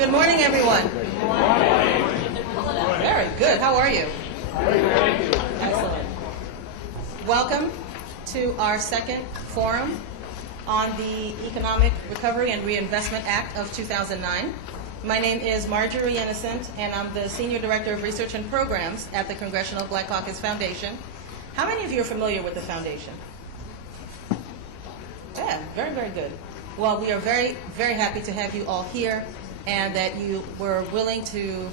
Good morning, everyone. Good morning. Very good. How are you? Excellent. Welcome to our second forum on the Economic Recovery and Reinvestment Act of 2009. My name is Marjorie, and I'm the Senior Director of Research and Programs at the Congressional Black Caucus Foundation. How many of you are familiar with the foundation? Yeah, very, very good. Well, we are very, very happy to have you all here and that you were willing to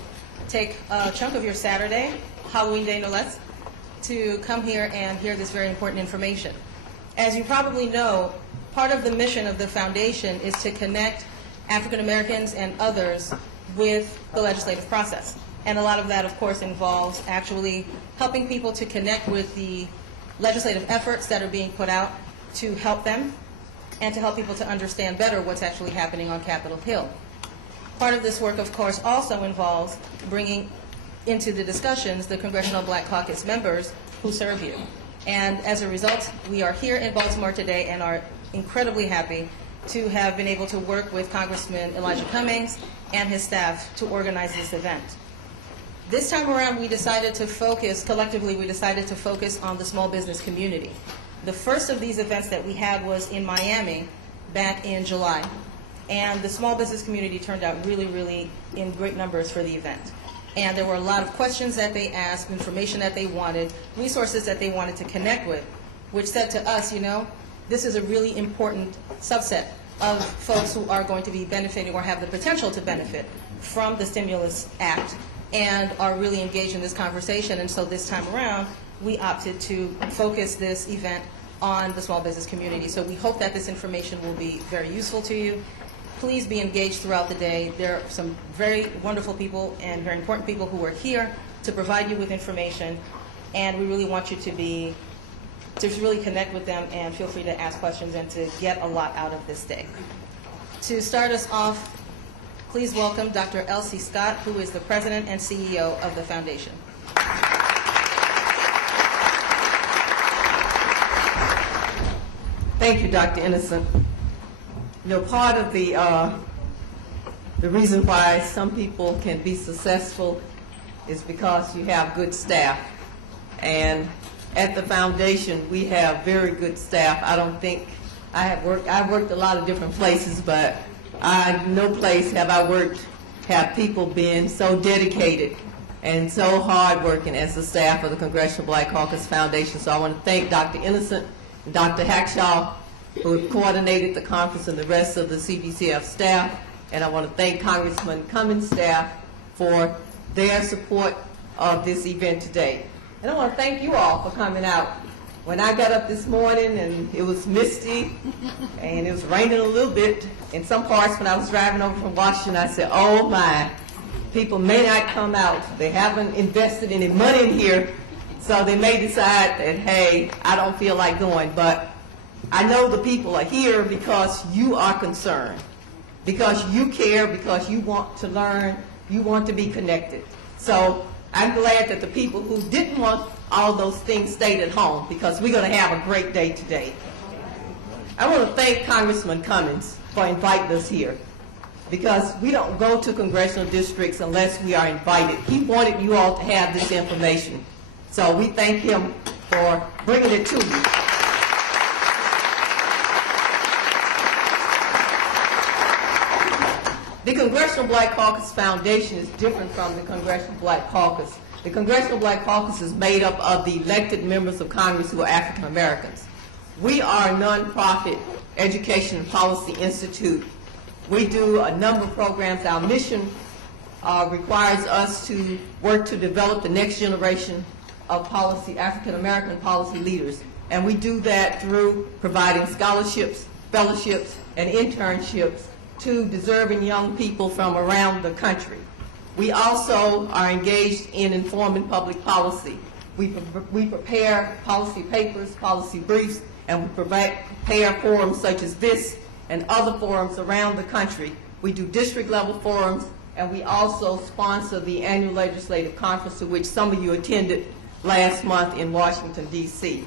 take a chunk of your Saturday, Halloween day no less, to come here and hear this very important information. As you probably know, part of the mission of the foundation is to connect African Americans and others with the legislative process. And a lot of that, of course, involves actually helping people to connect with the legislative efforts that are being put out to help them and to help people to understand better what's actually happening on Capitol Hill. Part of this work, of course, also involves bringing into the discussions the Congressional Black Caucus members who serve you. And as a result, we are here in Baltimore today and are incredibly happy to have been able to work with Congressman Elijah Cummings and his staff to organize this event. This time around, we decided to focus, collectively, we decided to focus on the small business community. The first of these events that we had was in Miami back in July. And the small business community turned out really, really in great numbers for the event. And there were a lot of questions that they asked, information that they wanted, resources that they wanted to connect with, which said to us, you know, this is a really important subset of folks who are going to be benefiting or have the potential to benefit from the Stimulus Act and are really engaged in this conversation. And so this time around, we opted to focus this event on the small business community. So we hope that this information will be very useful to you. Please be engaged throughout the day. There are some very wonderful people and very important people who are here to provide you with information, and we really want you to really connect with them, and feel free to ask questions and to get a lot out of this day. To start us off, please welcome Dr. Elsie Scott, who is the President and CEO of the Foundation. Thank you, Dr. Innocent. You know, part of the reason why some people can be successful is because you have good staff. And at the foundation, we have very good staff. I don't think I've worked a lot of different places, but no place have people been so dedicated and so hardworking as the staff of the Congressional Black Caucus Foundation. So I want to thank Dr. Innocent and Dr. Hackshaw, who have coordinated the conference, and the rest of the CBCF staff. And I want to thank Congressman Cummings' staff for their support of this event today. And I want to thank you all for coming out. When I got up this morning and it was misty and it was raining a little bit in some parts when I was driving over from Washington, I said, oh my, people may not come out. They haven't invested any money in here, so they may decide that, hey, I don't feel like going. But I know the people are here because you are concerned, because you care, because you want to learn, you want to be connected. So I'm glad that the people who didn't want all those things stayed at home, because we're going to have a great day today. I want to thank Congressman Cummings for inviting us here, because we don't go to congressional districts unless we are invited. He wanted you all to have this information. So we thank him for bringing it to you. The Congressional Black Caucus Foundation is different from the Congressional Black Caucus. The Congressional Black Caucus is made up of the elected members of Congress who are African Americans. We are a nonprofit education and policy institute. We do a number of programs. Our mission requires us to work to develop the next generation of policy, African American policy leaders. And we do that through providing scholarships, fellowships, and internships to deserving young people from around the country. We also are engaged in informing public policy. We prepare policy papers, policy briefs, and we prepare forums such as this and other forums around the country. We do district level forums, and we also sponsor the annual legislative conference, to which some of you attended last month in Washington, D.C.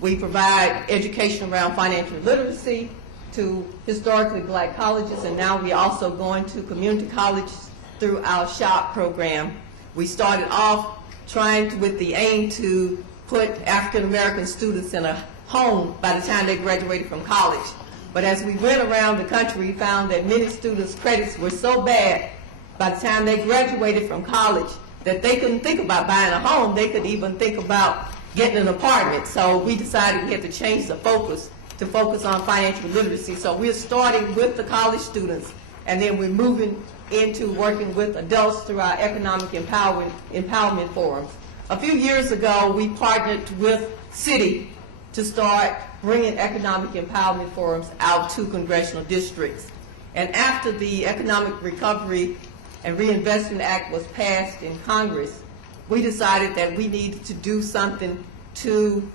We provide education around financial literacy, to historically black colleges, and now we're also going to community colleges through our SHOP program. We started off with the aim to put African American students in a home by the time they graduated from college. But as we went around the country, we found that many students' credits were so bad by the time they graduated from college that they couldn't think about buying a home. They could even think about getting an apartment. So we decided we had to change the focus to focus on financial literacy. So we're starting with the college students, and then we're moving into working with adults through our economic empowerment forums. A few years ago, we partnered with Citi to start bringing economic empowerment forums out to congressional districts. And after the Economic Recovery and Reinvestment Act was passed in Congress, we decided that we needed to do something to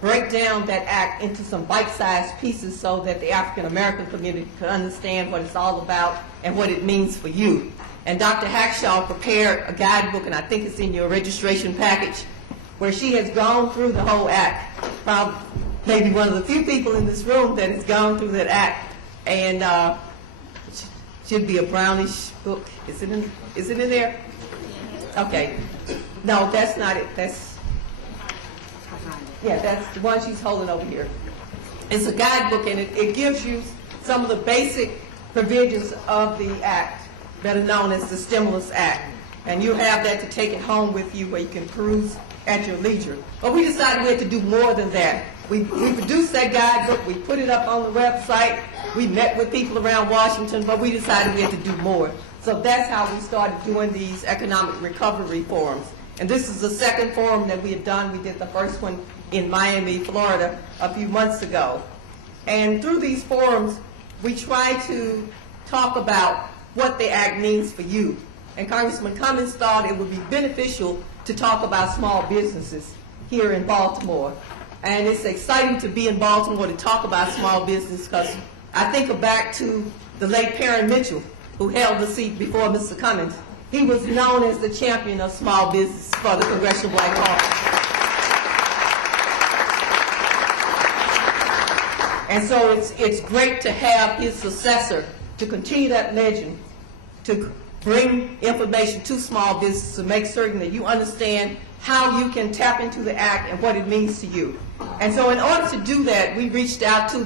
break down that act into some bite-sized pieces so that the African American community could understand what it's all about and what it means for you. And Dr. Hackshaw prepared a guidebook, and I think it's in your registration package, where she has gone through the whole act. Probably maybe one of the few people in this room that has gone through that act, and it should be a brownish book. Is it in there? Okay. No, that's not it. That's the one she's holding over here. It's a guidebook, and it gives you some of the basic provisions of the act that are known as the Stimulus Act. And you have that to take it home with you where you can peruse at your leisure. But we decided we had to do more than that. We produced that guidebook, we put it up on the website, we met with people around Washington, but we decided we had to do more. So that's how we started doing these economic recovery forums. And this is the second forum that we have done. We did the first one in Miami, Florida, a few months ago. And through these forums, we try to talk about what the act means for you. And Congressman Cummings thought it would be beneficial to talk about small businesses here in Baltimore. And it's exciting to be in Baltimore to talk about small business, because I think back to the late Perrin Mitchell, who held the seat before Mr. Cummings. He was known as the champion of small business for the Congressional Black Caucus. And so it's great to have his successor to continue that legend, to bring information to small businesses, to make certain that you understand how you can tap into the act and what it means to you. And so in order to do that, we reached out to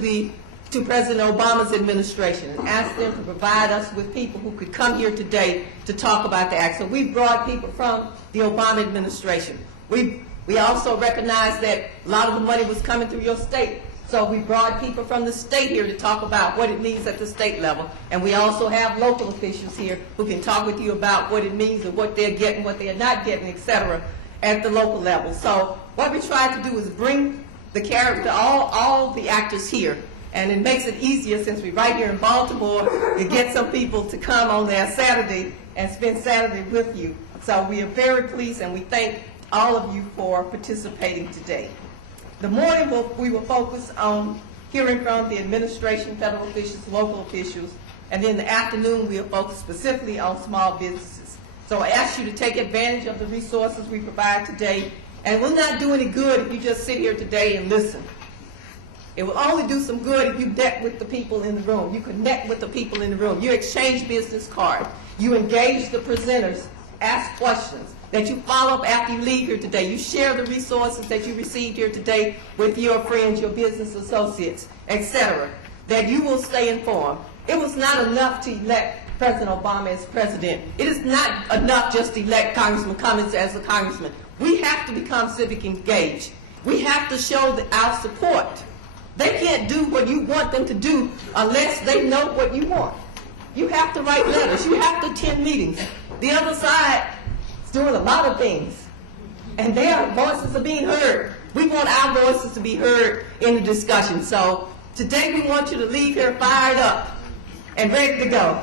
President Obama's administration and asked them to provide us with people who could come here today to talk about the act. So we brought people from the Obama administration. We also recognized that a lot of the money was coming through your state. So we brought people from the state here to talk about what it means at the state level. And we also have local officials here who can talk with you about what it means and what they're getting, what they're not getting, et cetera, at the local level. So what we tried to do is bring the character, all the actors here. And it makes it easier, since we're right here in Baltimore, to get some people to come on their Saturday and spend Saturday with you. So we are very pleased, and we thank all of you for participating today. The morning we will focus on hearing from the administration, federal officials, local officials, and then the afternoon we'll focus specifically on small businesses. So I ask you to take advantage of the resources we provide today, and it will not do any good if you just sit here today and listen. It will only do some good if you connect with the people in the room. You connect with the people in the room. You exchange business cards. You engage the presenters, ask questions, that you follow up after you leave here today. You share the resources that you received here today with your friends, your business associates, etc., that you will stay informed. It was not enough to elect President Obama as president. It is not enough just to elect Congressman Cummings as a congressman. We have to become civic engaged. We have to show our support. They can't do what you want them to do unless they know what you want. You have to write letters. You have to attend meetings. The other side is doing a lot of things, and their voices are being heard. We want our voices to be heard in the discussion. So today we want you to leave here fired up and ready to go.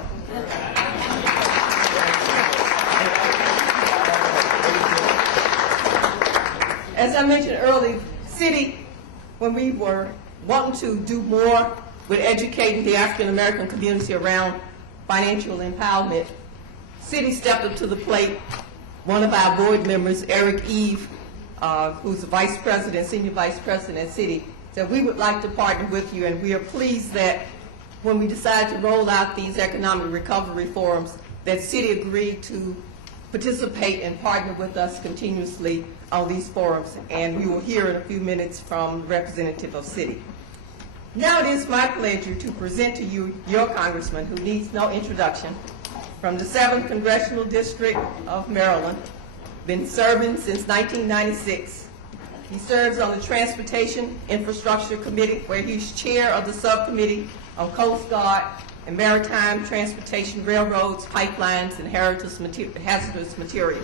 As I mentioned earlier, Citi, when we were wanting to do more with educating the African American community around financial empowerment, Citi stepped up to the plate. One of our board members, Eric Eve, who's the vice president, senior vice president at Citi, So we would like to partner with you, and we are pleased that when we decided to roll out these economic recovery forums, that Citi agreed to participate and partner with us continuously on these forums, and we will hear in a few minutes from the representative of Citi. Now it is my pleasure to present to you your congressman, who needs no introduction, from the 7th Congressional District of Maryland, been serving since 1996. He serves on the Transportation Infrastructure Committee, where he's chair of the subcommittee on Coast Guard and Maritime Transportation, Railroads, Pipelines, and Hazardous Material.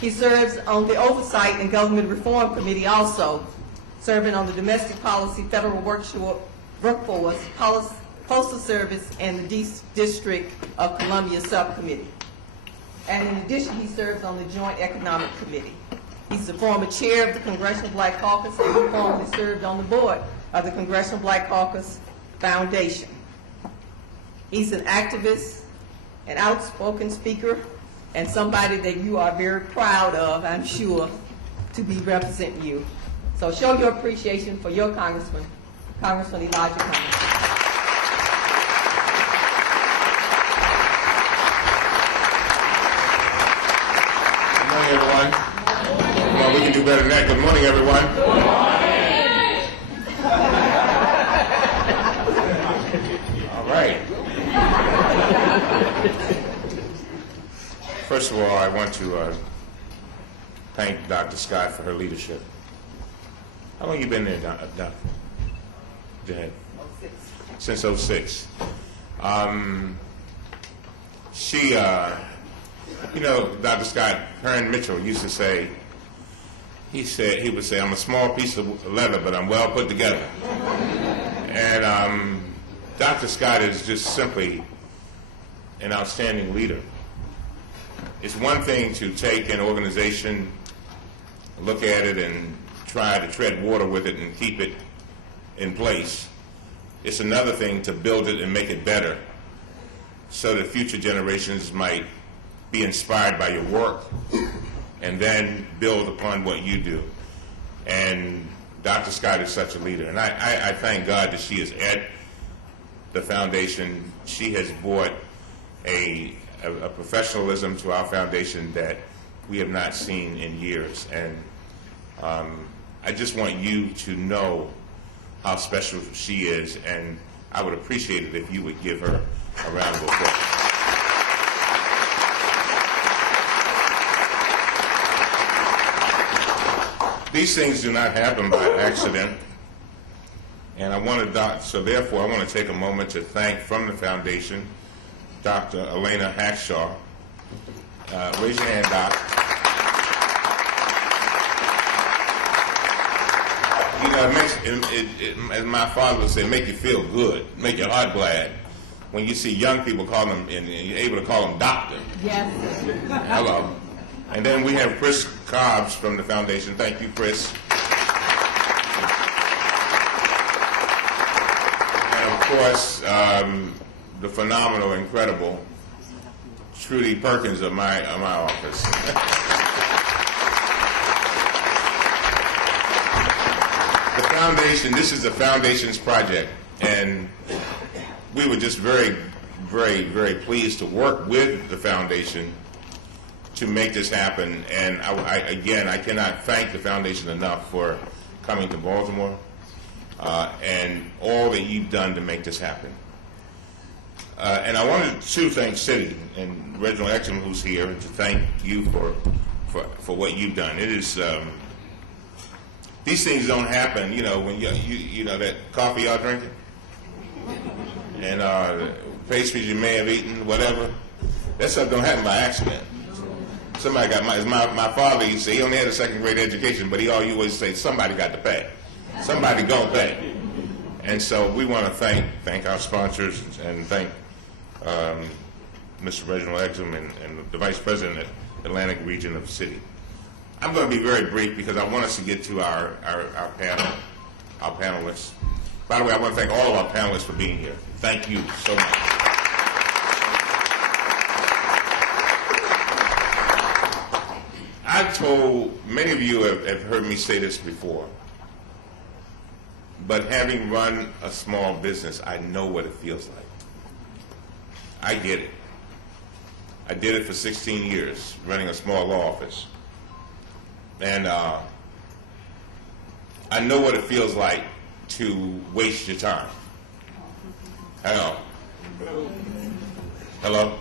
He serves on the Oversight and Government Reform Committee also, serving on the Domestic Policy, Federal Workforce, Postal Service, and the District of Columbia Subcommittee. And in addition, he serves on the Joint Economic Committee. He's the former chair of the Congressional Black Caucus, and he formerly served on the board of the Congressional Black Caucus Foundation. He's an activist, an outspoken speaker, and somebody that you are very proud of, I'm sure, to be representing you. So show your appreciation for your Congressman, Congressman Elijah Cummings. Good morning, everyone. Come on, we can do better than that. Good morning, everyone. Good morning. All right. First of all, I want to thank Dr. Scott for her leadership. How long have you been there, Doc? Go ahead. 06. Since 06. She, you know, Dr. Scott, Hearn Mitchell used to say, he would say, I'm a small piece of leather, but I'm well put together. And Dr. Scott is just simply an outstanding leader. It's one thing to take an organization, look at it, and try to tread water with it and keep it in place. It's another thing to build it and make it better so that future generations might be inspired by your work and then build upon what you do. And Dr. Scott is such a leader. And I thank God that she is at the foundation. She has brought a professionalism to our foundation that we have not seen in years. And I just want you to know how special she is, and I would appreciate it if you would give her a round of applause. These things do not happen by accident, and so therefore I want to take a moment to thank from the foundation Dr. Elena Hackshaw. Raise your hand, Doc. You know, as my father would say, make you feel good, make your heart glad when you see young people call them, and you're able to call them doctor. Yes. Hello. And then we have Chris Cobbs from the foundation. Thank you, Chris. And of course, the phenomenal, incredible Trudy Perkins of my office. The foundation, this is the foundation's project, and we were just very, very, very pleased to work with the foundation to make this happen. And I cannot thank the foundation enough for coming to Baltimore and all that you've done to make this happen. And I wanted to thank Citi and Reginald Exum, who's here, and to thank you for what you've done. It is these things don't happen, you know, when you know that coffee y'all drinking and pastries you may have eaten, whatever. That stuff don't happen by accident. Somebody got my father used to say he only had a second-grade education, but he always say somebody got to pay. Somebody gonna pay. And so we want to thank our sponsors and thank Mr. Reginald Exum and the Vice President at Atlantic Region of Citi. I'm going to be very brief because I want us to get to our panel, our panelists. By the way, I want to thank all of our panelists for being here. Thank you so much. I've told, many of you have heard me say this before, but having run a small business, I know what it feels like. I get it. I did it for 16 years, running a small law office. And I know what it feels like to waste your time. Hello? Hello?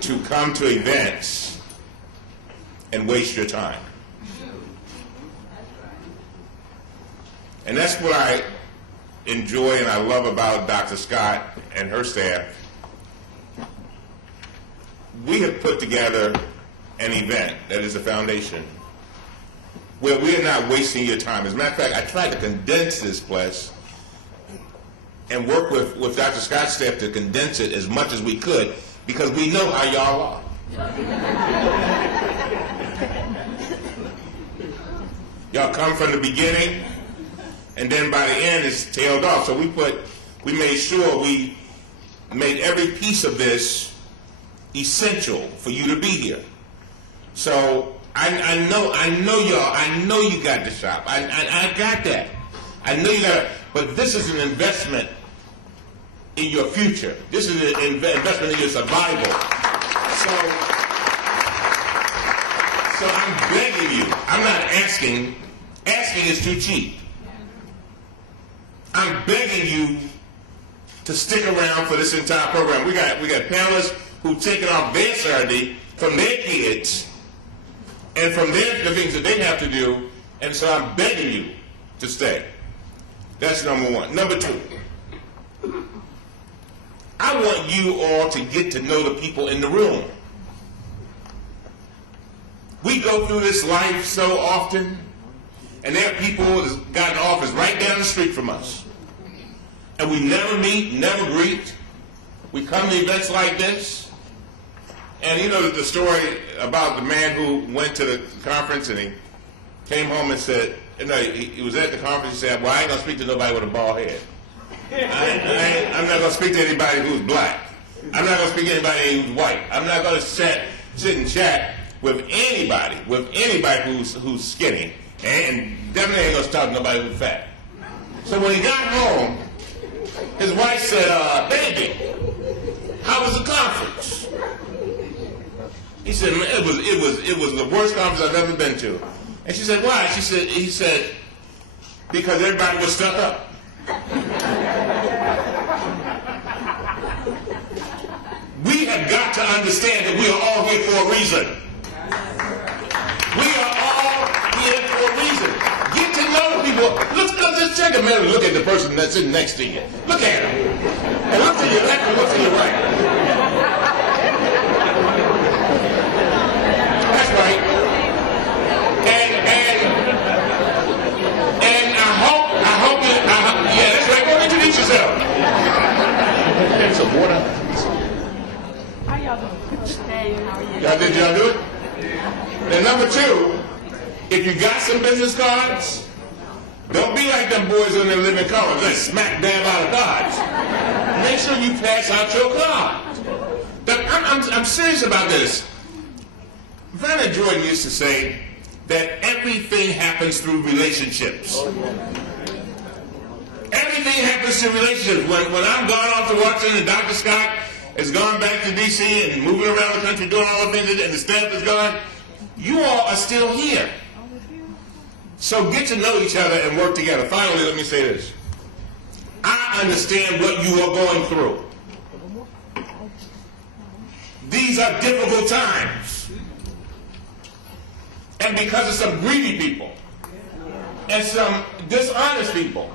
To come to events and waste your time. And that's what I enjoy and I love about Dr. Scott and her staff. We have put together an event that is a foundation where we are not wasting your time. As a matter of fact, I tried to condense this place and work with Dr. Scott's staff to condense it as much as we could because we know how y'all are. Y'all come from the beginning, and then by the end it's tailed off. So we made sure we made every piece of this essential for you to be here. So I know y'all. I know you got the shop. I got that. I know you got it. But this is an investment in your future. This is an investment in your survival. So I'm begging you. I'm not asking. Asking is too cheap. I'm begging you to stick around for this entire program. We got panelists who've taken off their Saturday from their kids and from the things that they have to do, and so I'm begging you to stay. That's number one. Number two, I want you all to get to know the people in the room. We go through this life so often, and there are people that's got an office right down the street from us. And we never meet, never greet. We come to events like this. And you know the story about the man who went to the conference and he came home and said, he was at the conference and said, well, I ain't going to speak to nobody with a bald head. I'm not going to speak to anybody who's black. I'm not going to speak to anybody who's white. I'm not going to sit and chat with anybody who's skinny. And definitely ain't going to talk to nobody who's fat. So when he got home, his wife said, baby, how was the conference? He said, it was the worst conference I've ever been to. And she said, why? He said, because everybody was stuck up. We have got to understand that we are all here for a reason. We are all here for a reason. Get to know the people. Let's just take a minute and look at the person that's sitting next to you. Look at him. And look to your left and look to your right. That's right. And I hope yeah, that's right. Go introduce yourself. Get some water. How y'all doing? Hey, how are you? Did y'all do it? And number two, if you got some business cards, don't be like them boys in their living color. Let's smack dab out of cards. Make sure you pass out your card. I'm serious about this. Vernon Jordan used to say that everything happens through relationships. Everything happens through relationships. When I'm gone off to Washington and Dr. Scott has gone back to D.C. and moving around the country doing all the things and the staff is gone, you all are still here. So get to know each other and work together. Finally, let me say this. I understand what you are going through. These are difficult times. And because of some greedy people and some dishonest people.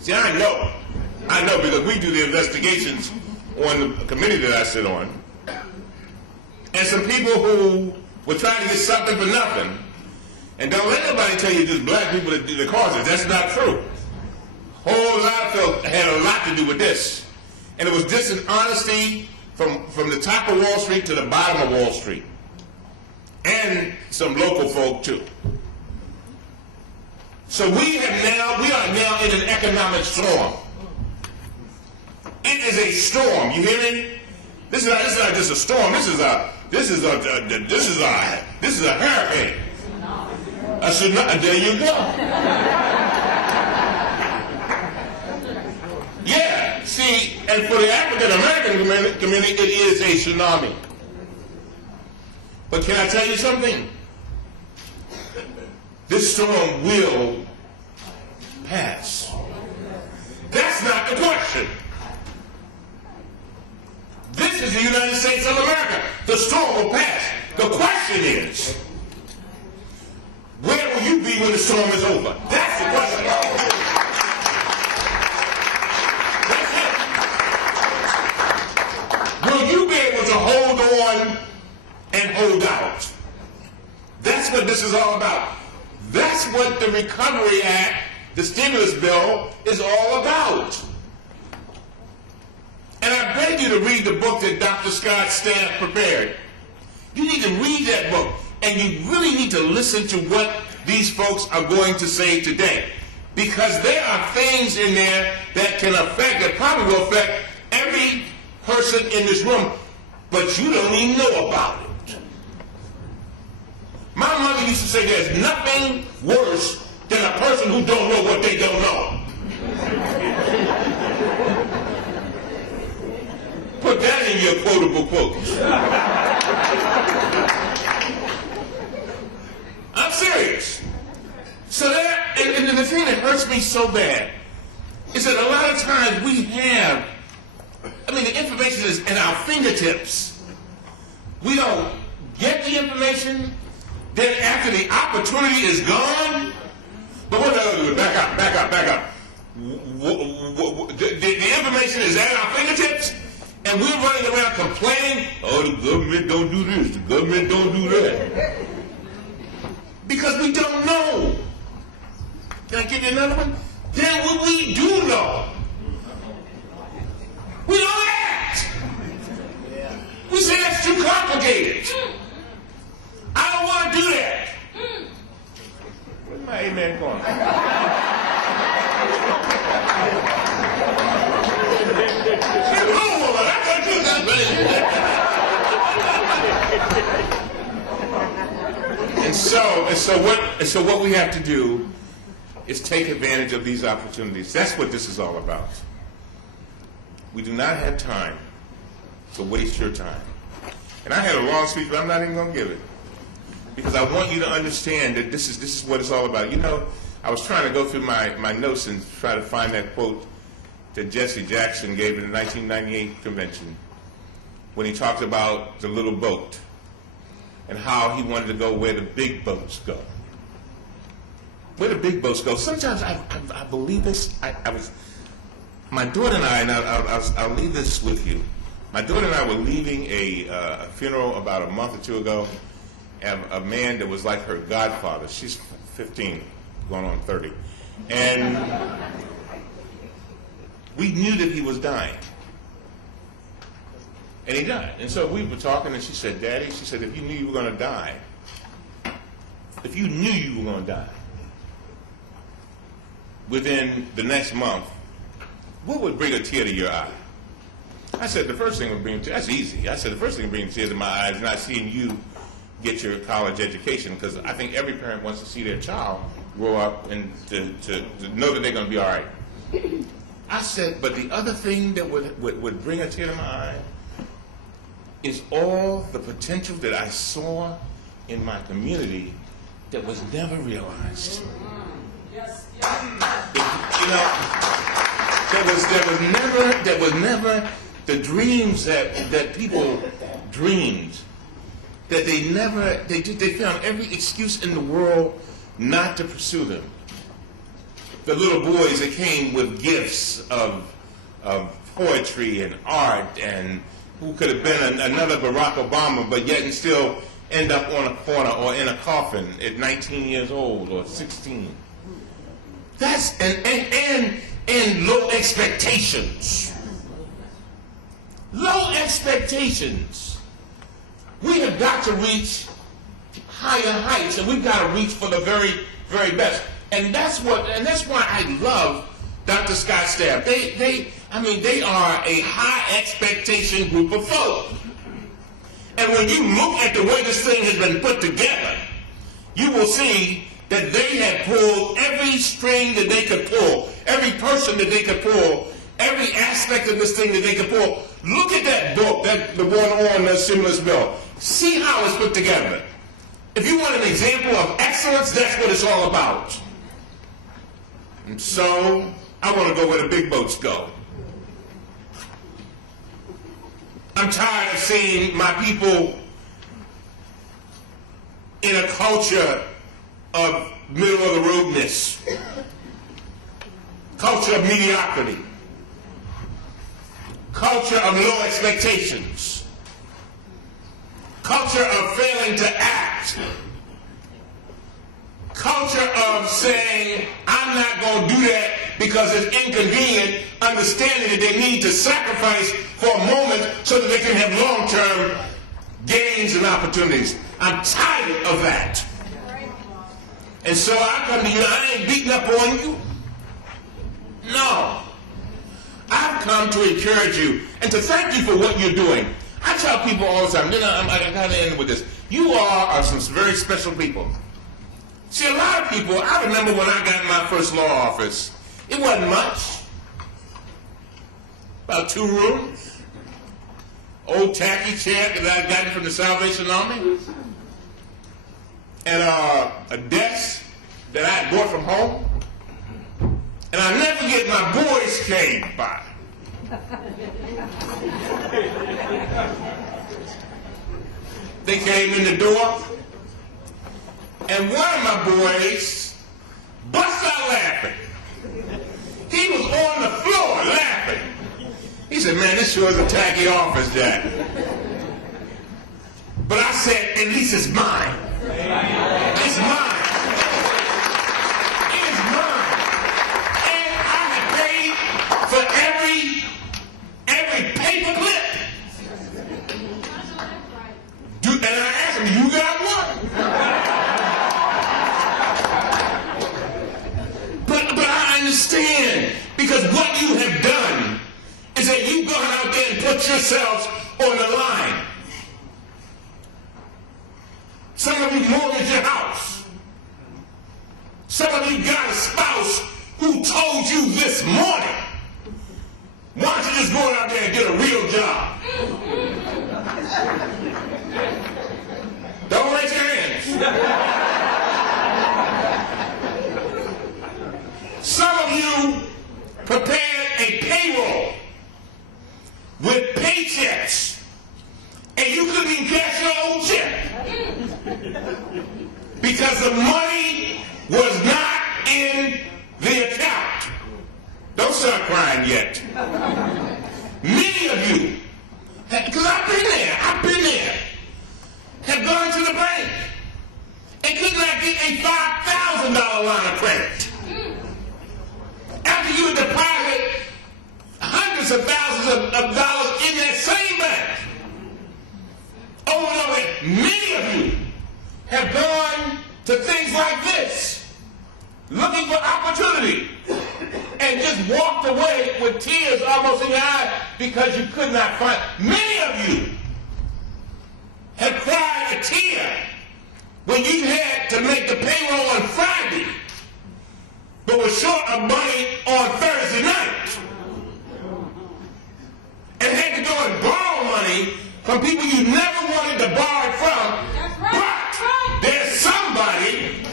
See, I know because we do the investigations on the committee that I sit on. And some people who were trying to get something for nothing. And don't let nobody tell you just black people that do the causes. That's not true. Whole lot of folks had a lot to do with this. And it was dishonesty from the top of Wall Street to the bottom of Wall Street. And some local folk too. So we are now in an economic storm. It is a storm. You hear me? This is not just a storm. This is a hurricane. A tsunami, there you go. Yeah, see, and for the African American community, it is a tsunami. But can I tell you something? This storm will pass. That's not the question. This is the United States of America. The storm will pass. The question is, where will you be when the storm is over? That's the question. That's it. Will you be able to hold on and hold out? That's what this is all about. That's what the Recovery Act, the stimulus bill, is all about. And I beg you to read the book that Dr. Scott's staff prepared. You need to read that book, and you really need to listen to what these folks are going to say today. Because there are things in there that can affect, that probably will affect every person in this room, but you don't even know about it. My mother used to say there's nothing worse than a person who don't know what they don't know. Put that in your quotable quotes. I'm serious. So that, and the thing that hurts me so bad is that a lot of times we have, the information is at our fingertips. We don't get the information, then after the opportunity is gone, but what do? Back up. The information is at our fingertips, and we're running around complaining, oh, the government don't do this, the government don't do that. Because we don't know. Can I give you another one? Then what we do know, we don't act. We say that's too complicated. I don't want to do that. Where's my amen going? And so what we have to do is take advantage of these opportunities. That's what this is all about. We do not have time to waste your time. And I had a long speech, but I'm not even going to give it. Because I want you to understand that this is what it's all about. You know, I was trying to go through my notes and try to find that quote that Jesse Jackson gave in the 1998 convention when he talked about the little boat and how he wanted to go where the big boats go. Where the big boats go. Sometimes I believe this. My daughter and I'll leave this with you. My daughter and I were leaving a funeral about a month or two ago, and a man that was like her godfather. She's 15, going on 30. And we knew that he was dying. And he died. And so we were talking, and she said, Daddy, she said, if you knew you were going to die, within the next month, what would bring a tear to your eye? I said, the first thing would bring tears. That's easy. I said, the first thing would bring tears to my eyes is not seeing you get your college education, because I think every parent wants to see their child grow up and to know that they're going to be all right. I said, but the other thing that would bring a tear to my eye is all the potential that I saw in my community that was never realized. Yes. There was never the dreams that people dreamed, that they found every excuse in the world not to pursue them. The little boys that came with gifts of poetry and art, and who could have been another Barack Obama, but yet and still end up on a corner or in a coffin at 19 years old or 16. That's and low expectations. Low expectations. We have got to reach higher heights, and we've got to reach for the very, very best. And that's why I love Dr. Scott's staff. They are a high expectation group of folk. And when you look at the way this thing has been put together, you will see that they had pulled every string that they could pull, every person that they could pull, every aspect of this thing that they could pull. Look at that book, the one on the stimulus bill. See how it's put together. If you want an example of excellence, that's what it's all about. And so, I want to go where the big boats go. I'm tired of seeing my people in a culture of middle-of-the-roadness, culture of mediocrity, culture of low expectations, culture of failing to act, culture of saying, I'm not going to do that because it's inconvenient, understanding that they need to sacrifice for a moment so that they can have long-term gains and opportunities. I'm tired of that. And so I come to you, I ain't beating up on you. No. I've come to encourage you and to thank you for what you're doing. I tell people all the time, I got to end with this. You are some very special people. See, a lot of people, I remember when I got in my first law office, it wasn't much. About 2 rooms. Old tacky chair that I got from the Salvation Army. And a desk that I had bought from home. And I'll never forget my boys came by. They came in the door. And one of my boys bust out laughing. He was on the floor laughing. He said, man, this sure is a tacky office, Jack. But I said, at least it's mine. It's mine. It is mine. And I have paid for every paper clip. And I asked him, you got one? But I understand, because what you have done is that you've gone out there and put yourselves on the line. Some of you mortgaged your house. Some of you got a spouse who told you this morning, why don't you just go out there and get a real job? Don't raise your hands. Some of you prepared a payroll with paychecks, and you couldn't even cash your own check because the money was not in the account. Don't start crying yet. Many of you, because I've been there, have gone to the bank and could not get a $5,000 line of credit. After you deposit hundreds of thousands of dollars in that same bank. Over and over, many of you have gone to things like this, looking for opportunity, and just walked away with tears almost in your eyes because you could not find. Many of you have cried a tear when you had to make the payroll on Friday, but were short of money on Thursday night, and had to go and borrow money from people you never wanted to borrow it from. That's right. But there's somebody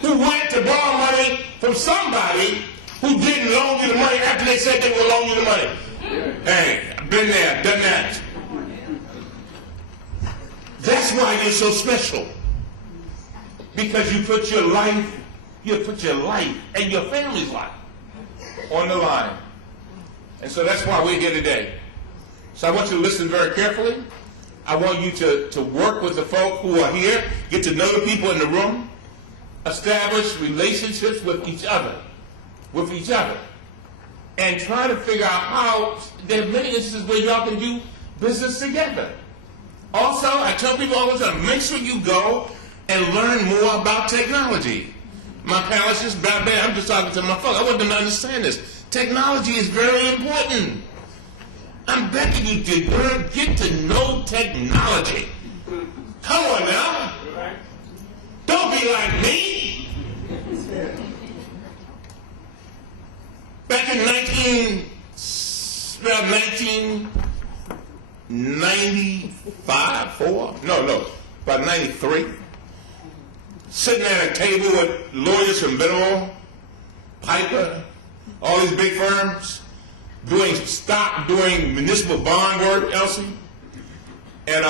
who went to borrow money from somebody who didn't loan you the money after they said they would loan you the money. Hey, I've been there, done that. That's why you're so special. Because you put your life and your family's life on the line. And so that's why we're here today. So I want you to listen very carefully. I want you to work with the folk who are here, get to know the people in the room, establish relationships with each other, and try to figure out how there are many instances where y'all can do business together. Also, I tell people all the time, make sure you go and learn more about technology. My panelists just I'm just talking to my folks. I want them to understand this. Technology is very important. I'm begging you to get to know technology. Come on now. Don't be like me. 1995, about 93, sitting at a table with lawyers from Baltimore, Piper, all these big firms, doing municipal bond work, Elsie. And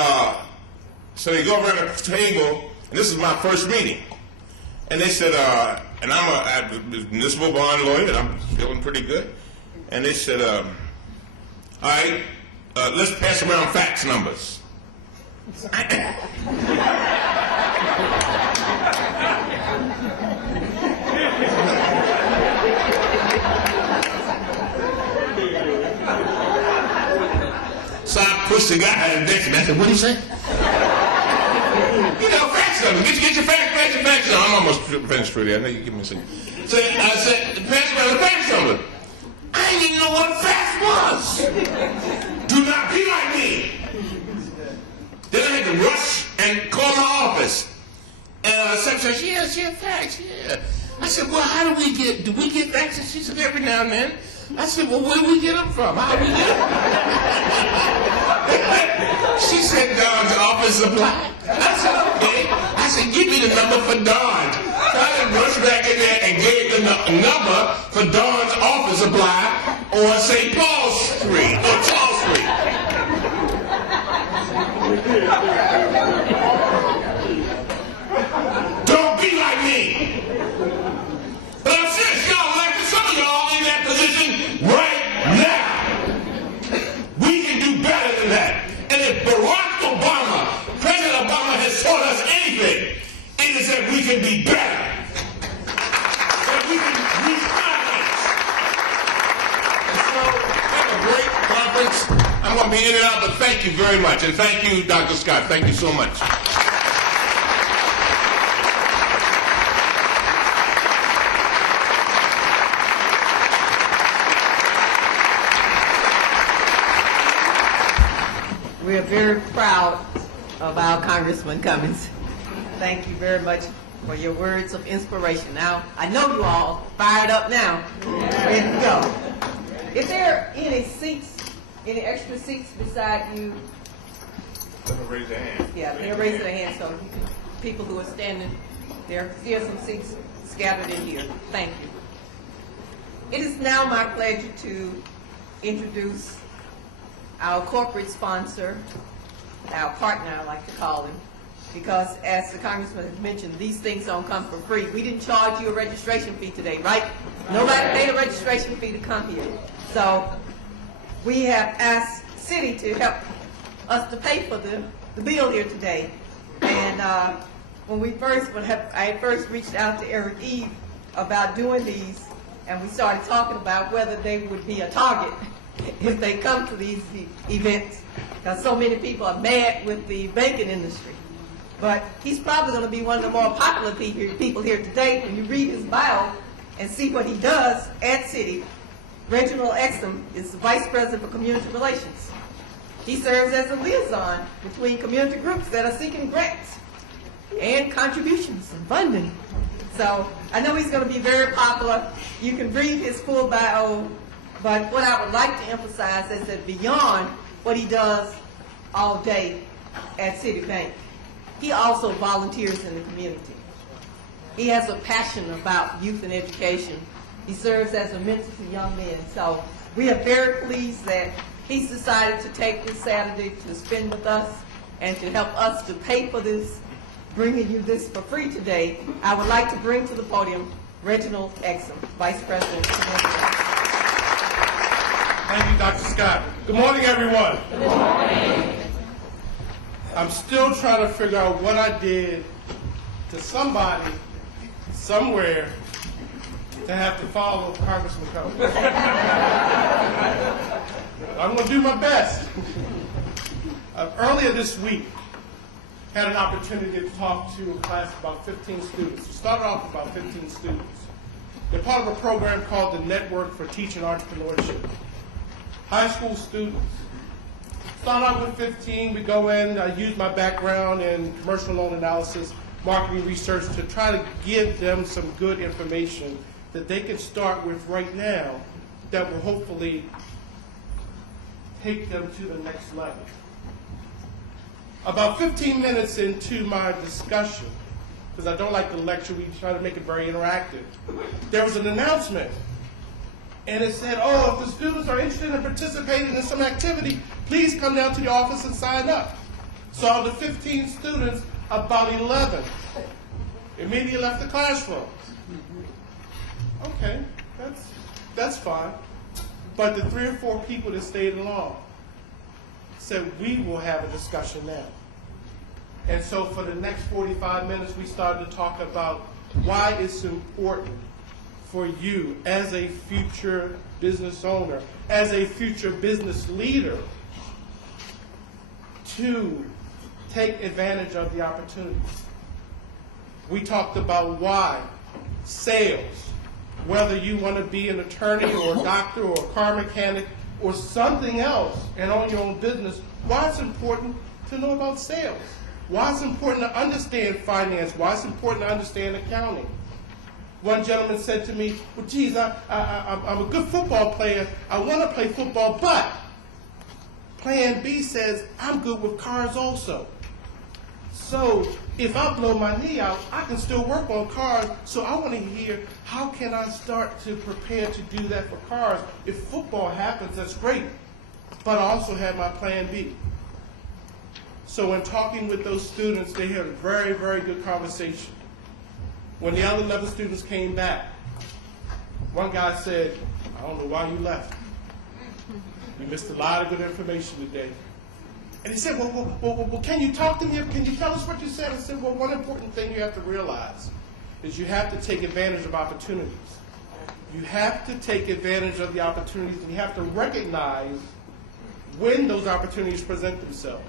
so they go around the table, and this is my first meeting. And they said, and I'm a municipal bond lawyer, and I'm feeling pretty good. And they said, all right, let's pass around fax numbers. So I pushed the guy out of the desk, and I said, what did he say? You know, fax number. Get your fax number. I'm almost finished with it. I know you give me a second. So I said, pass around the fax number. I didn't even know what a fax was. Do not be like me. Then I had to rush and call my office. And the secretary said, yeah, fax, yeah. I said, well, how do we get faxes? She said, every now and then. I said, well, where do we get them from? How do we get them? She said, Don's office supply. I said, okay. I said, give me the number for Don. So I just rushed back in there and gave the number for Don's office supply on St. Paul Street, or Charles Street. Don't be like me. But I'm serious, y'all, like some of y'all in that position right now. We can do better than that. And if Barack Obama, President Obama, has taught us anything, it is that we can be better. That we can reach our heights. So, have a great conference. I'm going to be in and out, but thank you very much. And thank you, Dr. Scott. Thank you so much. We are very proud of our Congressman Cummings. Thank you very much for your words of inspiration. Now, I know you all fired up now. Ready to go. Is there any seats, any extra seats beside you? Let me raise your hand. Yeah, they'll raise their hands so people who are standing there, see some seats scattered in here. Thank you. It is now my pleasure to introduce our corporate sponsor, our partner, I like to call him, because as the Congressman has mentioned, these things don't come for free. We didn't charge you a registration fee today, right? Nobody paid a registration fee to come here. So we have asked Citi to help us to pay for the bill here today. And when I first reached out to Eric Eve about doing these, and we started talking about whether they would be a target if they come to these events, because so many people are mad with the banking industry. But he's probably going to be one of the more popular people here today. When you read his bio and see what he does at Citi, Reginald Exum is the Vice President for Community Relations. He serves as a liaison between community groups that are seeking grants and contributions and funding. So I know he's going to be very popular. You can read his full bio. But what I would like to emphasize is that beyond what he does all day at Citibank, he also volunteers in the community. He has a passion about youth and education. He serves as a mentor to young men. So we are very pleased that he's decided to take this Saturday to spend with us and to help us to pay for this, bringing you this for free today. I would like to bring to the podium Reginald Exum, Vice President. Thank you, Dr. Scott. Good morning, everyone. Good morning. I'm still trying to figure out what I did to somebody, somewhere, to have to follow Congressman Cummings. I'm going to do my best. Earlier this week, had an opportunity to talk to a class of about 15 students. We started off with about 15 students. They're part of a program called the Network for Teaching Entrepreneurship. High school students. Start out with 15. We go in. I use my background in commercial loan analysis, marketing research to try to give them some good information that they can start with right now that will hopefully take them to the next level. About 15 minutes into my discussion, because I don't like to lecture, we try to make it very interactive, there was an announcement. And it said, oh, if the students are interested in participating in some activity, please come down to the office and sign up. So of the 15 students, about 11 immediately left the classroom. Okay, that's fine. But the 3 or 4 people that stayed along said, we will have a discussion now. And so for the next 45 minutes, we started to talk about why it's important for you as a future business owner, as a future business leader, to take advantage of the opportunities. We talked about why sales, whether you want to be an attorney or a doctor or a car mechanic or something else and own your own business, why it's important to know about sales, why it's important to understand finance, why it's important to understand accounting. One gentleman said to me, well, geez, I'm a good football player. I want to play football, but Plan B says I'm good with cars also. So if I blow my knee out, I can still work on cars. So I want to hear, how can I start to prepare to do that for cars? If football happens, that's great. But I also have my Plan B. So in talking with those students, they had a very, very good conversation. When the other 11 students came back, one guy said, I don't know why you left. You missed a lot of good information today. And he said, well, can you talk to me? Can you tell us what you said? I said, well, one important thing you have to realize is you have to take advantage of opportunities. You have to take advantage of the opportunities, and you have to recognize when those opportunities present themselves.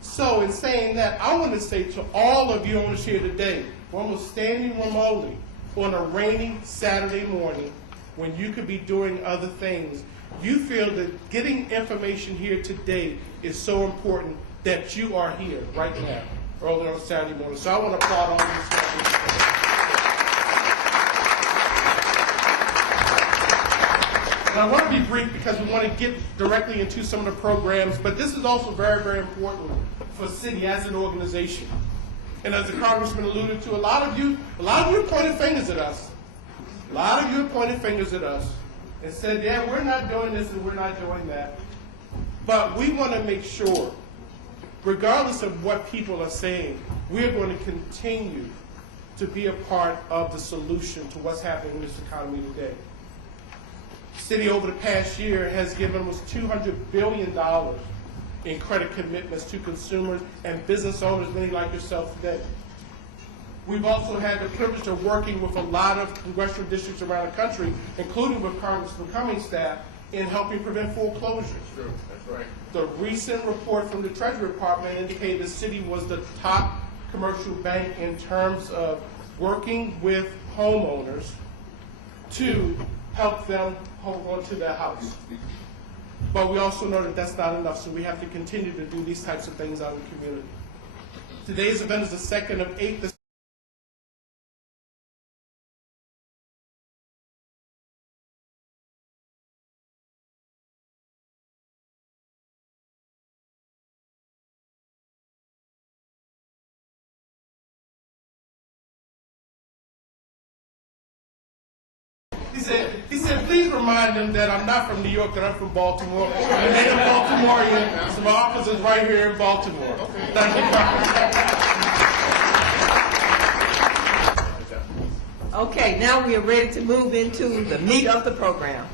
So in saying that, I want to say to all of you owners here today, we're almost standing room only on a rainy Saturday morning when you could be doing other things. You feel that getting information here today is so important that you are here right now, early on Saturday morning. So I want to applaud all of you. And I want to be brief because we want to get directly into some of the programs, but this is also very, very important for Citi as an organization. And as the Congressman alluded to, a lot of you pointed fingers at us. A lot of you pointed fingers at us and said, yeah, we're not doing this and we're not doing that. But we want to make sure, regardless of what people are saying, we're going to continue to be a part of the solution to what's happening in this economy today. Citi over the past year has given us $200 billion in credit commitments to consumers and business owners, many like yourself today. We've also had the privilege of working with a lot of congressional districts around the country, including with Congressman Cummings' staff, in helping prevent foreclosures. True, that's right. The recent report from the Treasury Department indicated the Citi was the top commercial bank in terms of working with homeowners to help them hold on to their house. But we also know that that's not enough, so we have to continue to do these types of things out in the community. Today's event is the second of 8. He said, please remind them that I'm not from New York, that I'm from Baltimore. I'm a native Baltimorean, so my office is right here in Baltimore. Thank you. Okay, now we are ready to move into the meat of the program.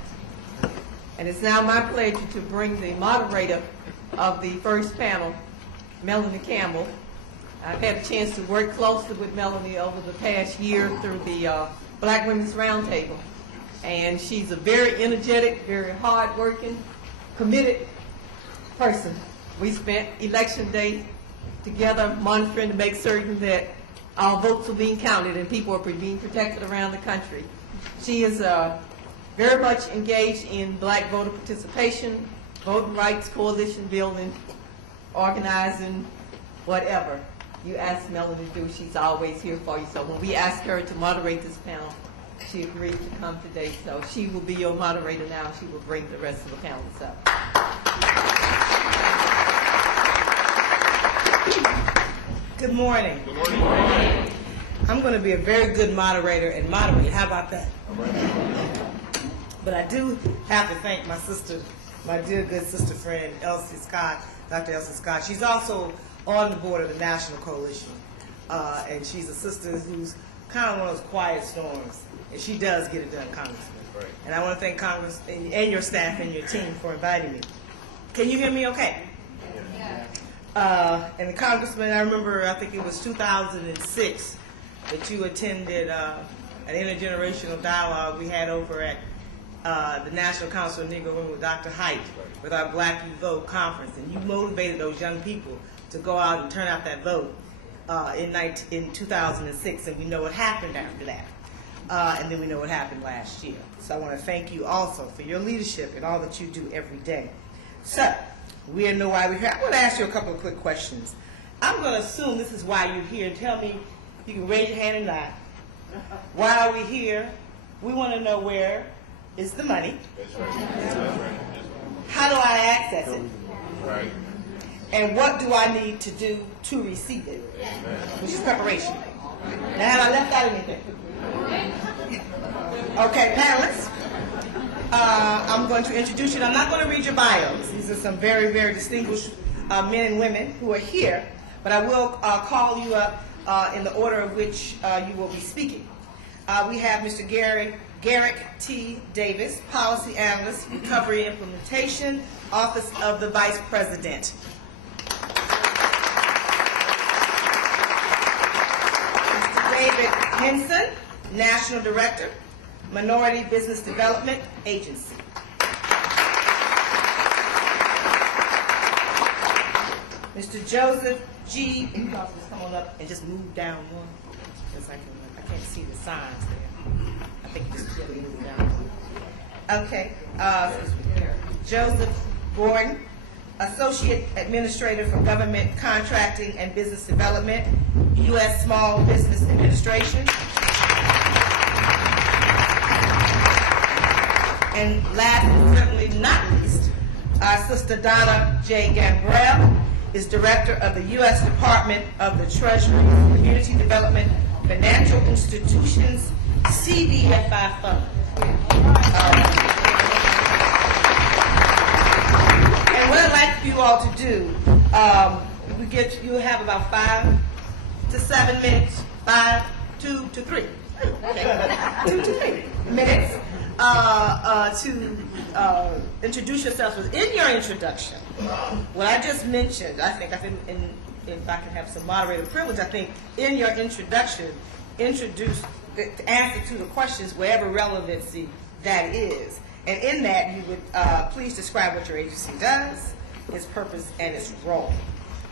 And it's now my pleasure to bring the moderator of the first panel, Melanie Campbell. I've had a chance to work closely with Melanie over the past year through the Black Women's Roundtable. And she's a very energetic, very hard-working, committed person. We spent election day together monitoring to make certain that our votes are being counted and people are being protected around the country. She is very much engaged in black voter participation, voting rights, coalition building, organizing, whatever you ask Melanie to do, she's always here for you. So when we ask her to moderate this panel, she agreed to come today, so she will be your moderator now. She will bring the rest of the panelists up. Good morning. Good morning. I'm going to be a very good moderator and moderate. How about that? But I do have to thank my sister, my dear good sister friend, Elsie Scott, Dr. Elsie Scott. She's also on the board of the National Coalition, and she's a sister who's kind of one of those quiet storms, and she does get it done, Congressman. Right. And I want to thank Congress and your staff and your team for inviting me. Can you hear me okay? And the Congressman, I remember, I think it was 2006, that you attended an intergenerational dialogue we had over at the National Council of Negro Women with Dr. Height with our Black Youth Vote conference, and you motivated those young people to go out and turn out that vote in 2006, and we know what happened after that. And then we know what happened last year. So I want to thank you also for your leadership and all that you do every day. So, we know why we're here. I want to ask you a couple of quick questions. I'm going to assume this is why you're here. Tell me, you can raise your hand and nod. Why are we here? We want to know where is the money. That's right. That's right. How do I access it? Right. And what do I need to do to receive it? Which is preparation. Now, have I left out anything? Okay, panelists. I'm going to introduce you. I'm not going to read your bios. These are some very, very distinguished men and women who are here, but I will call you up in the order of which you will be speaking. We have Mr. Garrick T. Davis, Policy Analyst, Recovery Implementation, Office of the Vice President. Mr. David Henson, National Director, Minority Business Development Agency. Mr. Joseph G. If you all just come on up and just move down one, because I can't see the signs there. I think you just really move down. Okay. Joseph Gordon, Associate Administrator for Government Contracting and Business Development, U.S. Small Business Administration. And last but certainly not least, our sister Donna J. Gambrell is Director of the U.S. Department of the Treasury Community Development Financial Institutions CBFI Fund. And what I'd like for you all to do, you have about 5 to 7 minutes, 2 to 3. Okay. 2 to 3 minutes. To introduce yourselves within your introduction. What I just mentioned, I think if I can have some moderator privilege, I think in your introduction, introduce the answer to the questions wherever relevancy that is. And in that, you would please describe what your agency does, its purpose, and its role.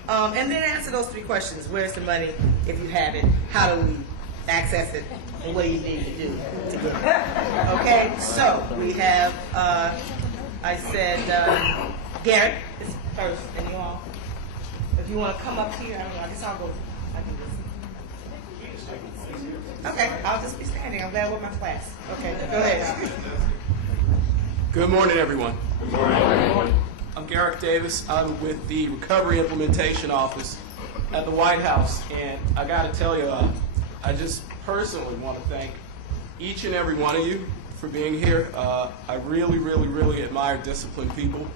And then answer those 3 questions. Where's the money, if you have it? How do we access it? And what do you need to do to get it? Okay, so we have, I said, Garrett is first, and you all, if you want to come up here, I don't know, I guess I'll go, I can just, okay, I'll just be standing, I'm there with my class. Okay, go ahead. Good morning, everyone. Good morning. I'm Garrick Davis. I'm with the Recovery Implementation Office at the White House, and I got to tell you, I just personally want to thank each and every one of you for being here. I really, really, really admire disciplined people.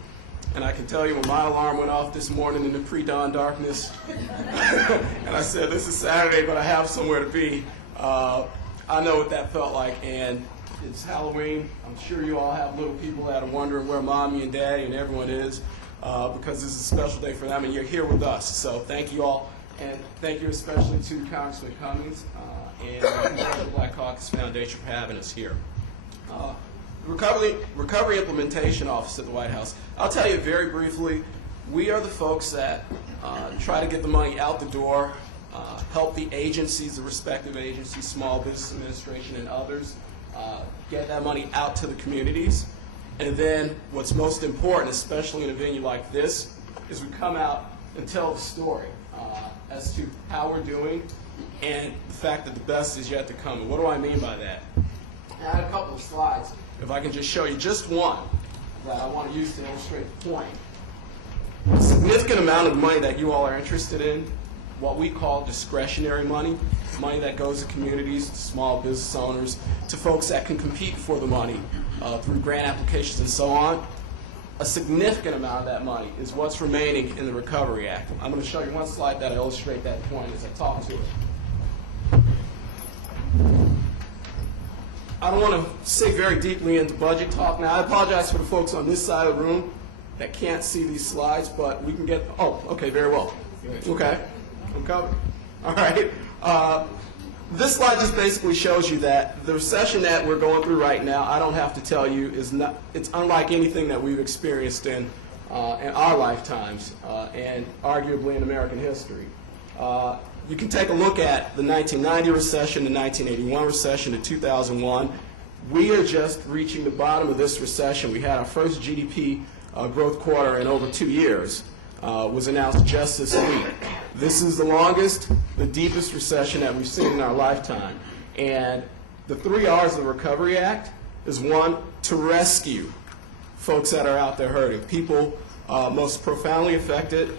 And I can tell you when my alarm went off this morning in the pre-dawn darkness, and I said, this is Saturday, but I have somewhere to be, I know what that felt like. And it's Halloween. I'm sure you all have little people that are wondering where Mommy and Daddy and everyone is, because this is a special day for them, and you're here with us. So thank you all. And thank you especially to Congressman Cummings and the Black Caucus Foundation for having us here. Recovery Implementation Office at the White House. I'll tell you very briefly, we are the folks that try to get the money out the door, help the agencies, the respective agencies, Small Business Administration and others, get that money out to the communities. And then what's most important, especially in a venue like this, is we come out and tell the story as to how we're doing and the fact that the best is yet to come. And what do I mean by that? I had a couple of slides. If I can just show you just one that I want to use to illustrate the point. A significant amount of money that you all are interested in, what we call discretionary money, money that goes to communities, to small business owners, to folks that can compete for the money through grant applications and so on. A significant amount of that money is what's remaining in the Recovery Act. I'm going to show you one slide that will illustrate that point as I talk to it. I don't want to sink very deeply into budget talk now. I apologize for the folks on this side of the room that can't see these slides, but we can get, oh, okay, very well. Okay, I'm covered. All right. This slide just basically shows you that the recession that we're going through right now, I don't have to tell you, it's unlike anything that we've experienced in our lifetimes and arguably in American history. You can take a look at the 1990 recession, the 1981 recession, the 2001. We are just reaching the bottom of this recession. We had our first GDP growth quarter in over 2 years. Was announced just this week. This is the longest, the deepest recession that we've seen in our lifetime. And the 3 R's of the Recovery Act is, one, to rescue folks that are out there hurting, people most profoundly affected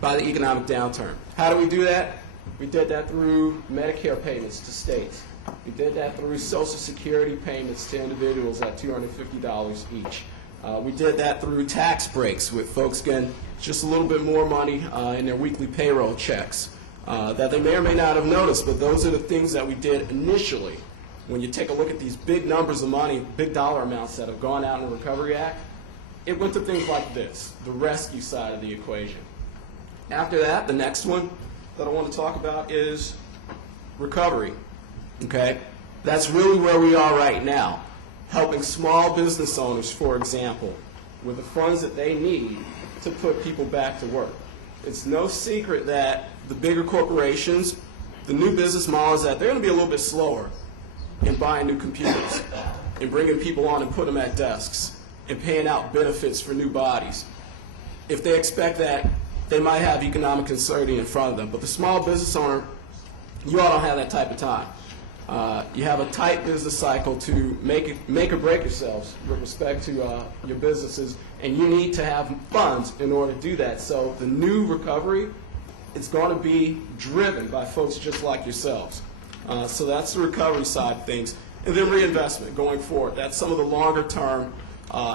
by the economic downturn. How do we do that? We did that through Medicare payments to states. We did that through Social Security payments to individuals at $250 each. We did that through tax breaks with folks getting just a little bit more money in their weekly payroll checks that they may or may not have noticed, but those are the things that we did initially. When you take a look at these big numbers of money, big dollar amounts that have gone out in the Recovery Act, it went to things like this, the rescue side of the equation. After that, the next one that I want to talk about is recovery. Okay? That's really where we are right now. Helping small business owners, for example, with the funds that they need to put people back to work. It's no secret that the bigger corporations, the new business model is that they're going to be a little bit slower in buying new computers and bringing people on and putting them at desks and paying out benefits for new bodies. If they expect that, they might have economic uncertainty in front of them. But the small business owner, you all don't have that type of time. You have a tight business cycle to make or break yourselves with respect to your businesses, and you need to have funds in order to do that. So the new recovery is going to be driven by folks just like yourselves. So that's the recovery side of things. And then reinvestment going forward. That's some of the longer term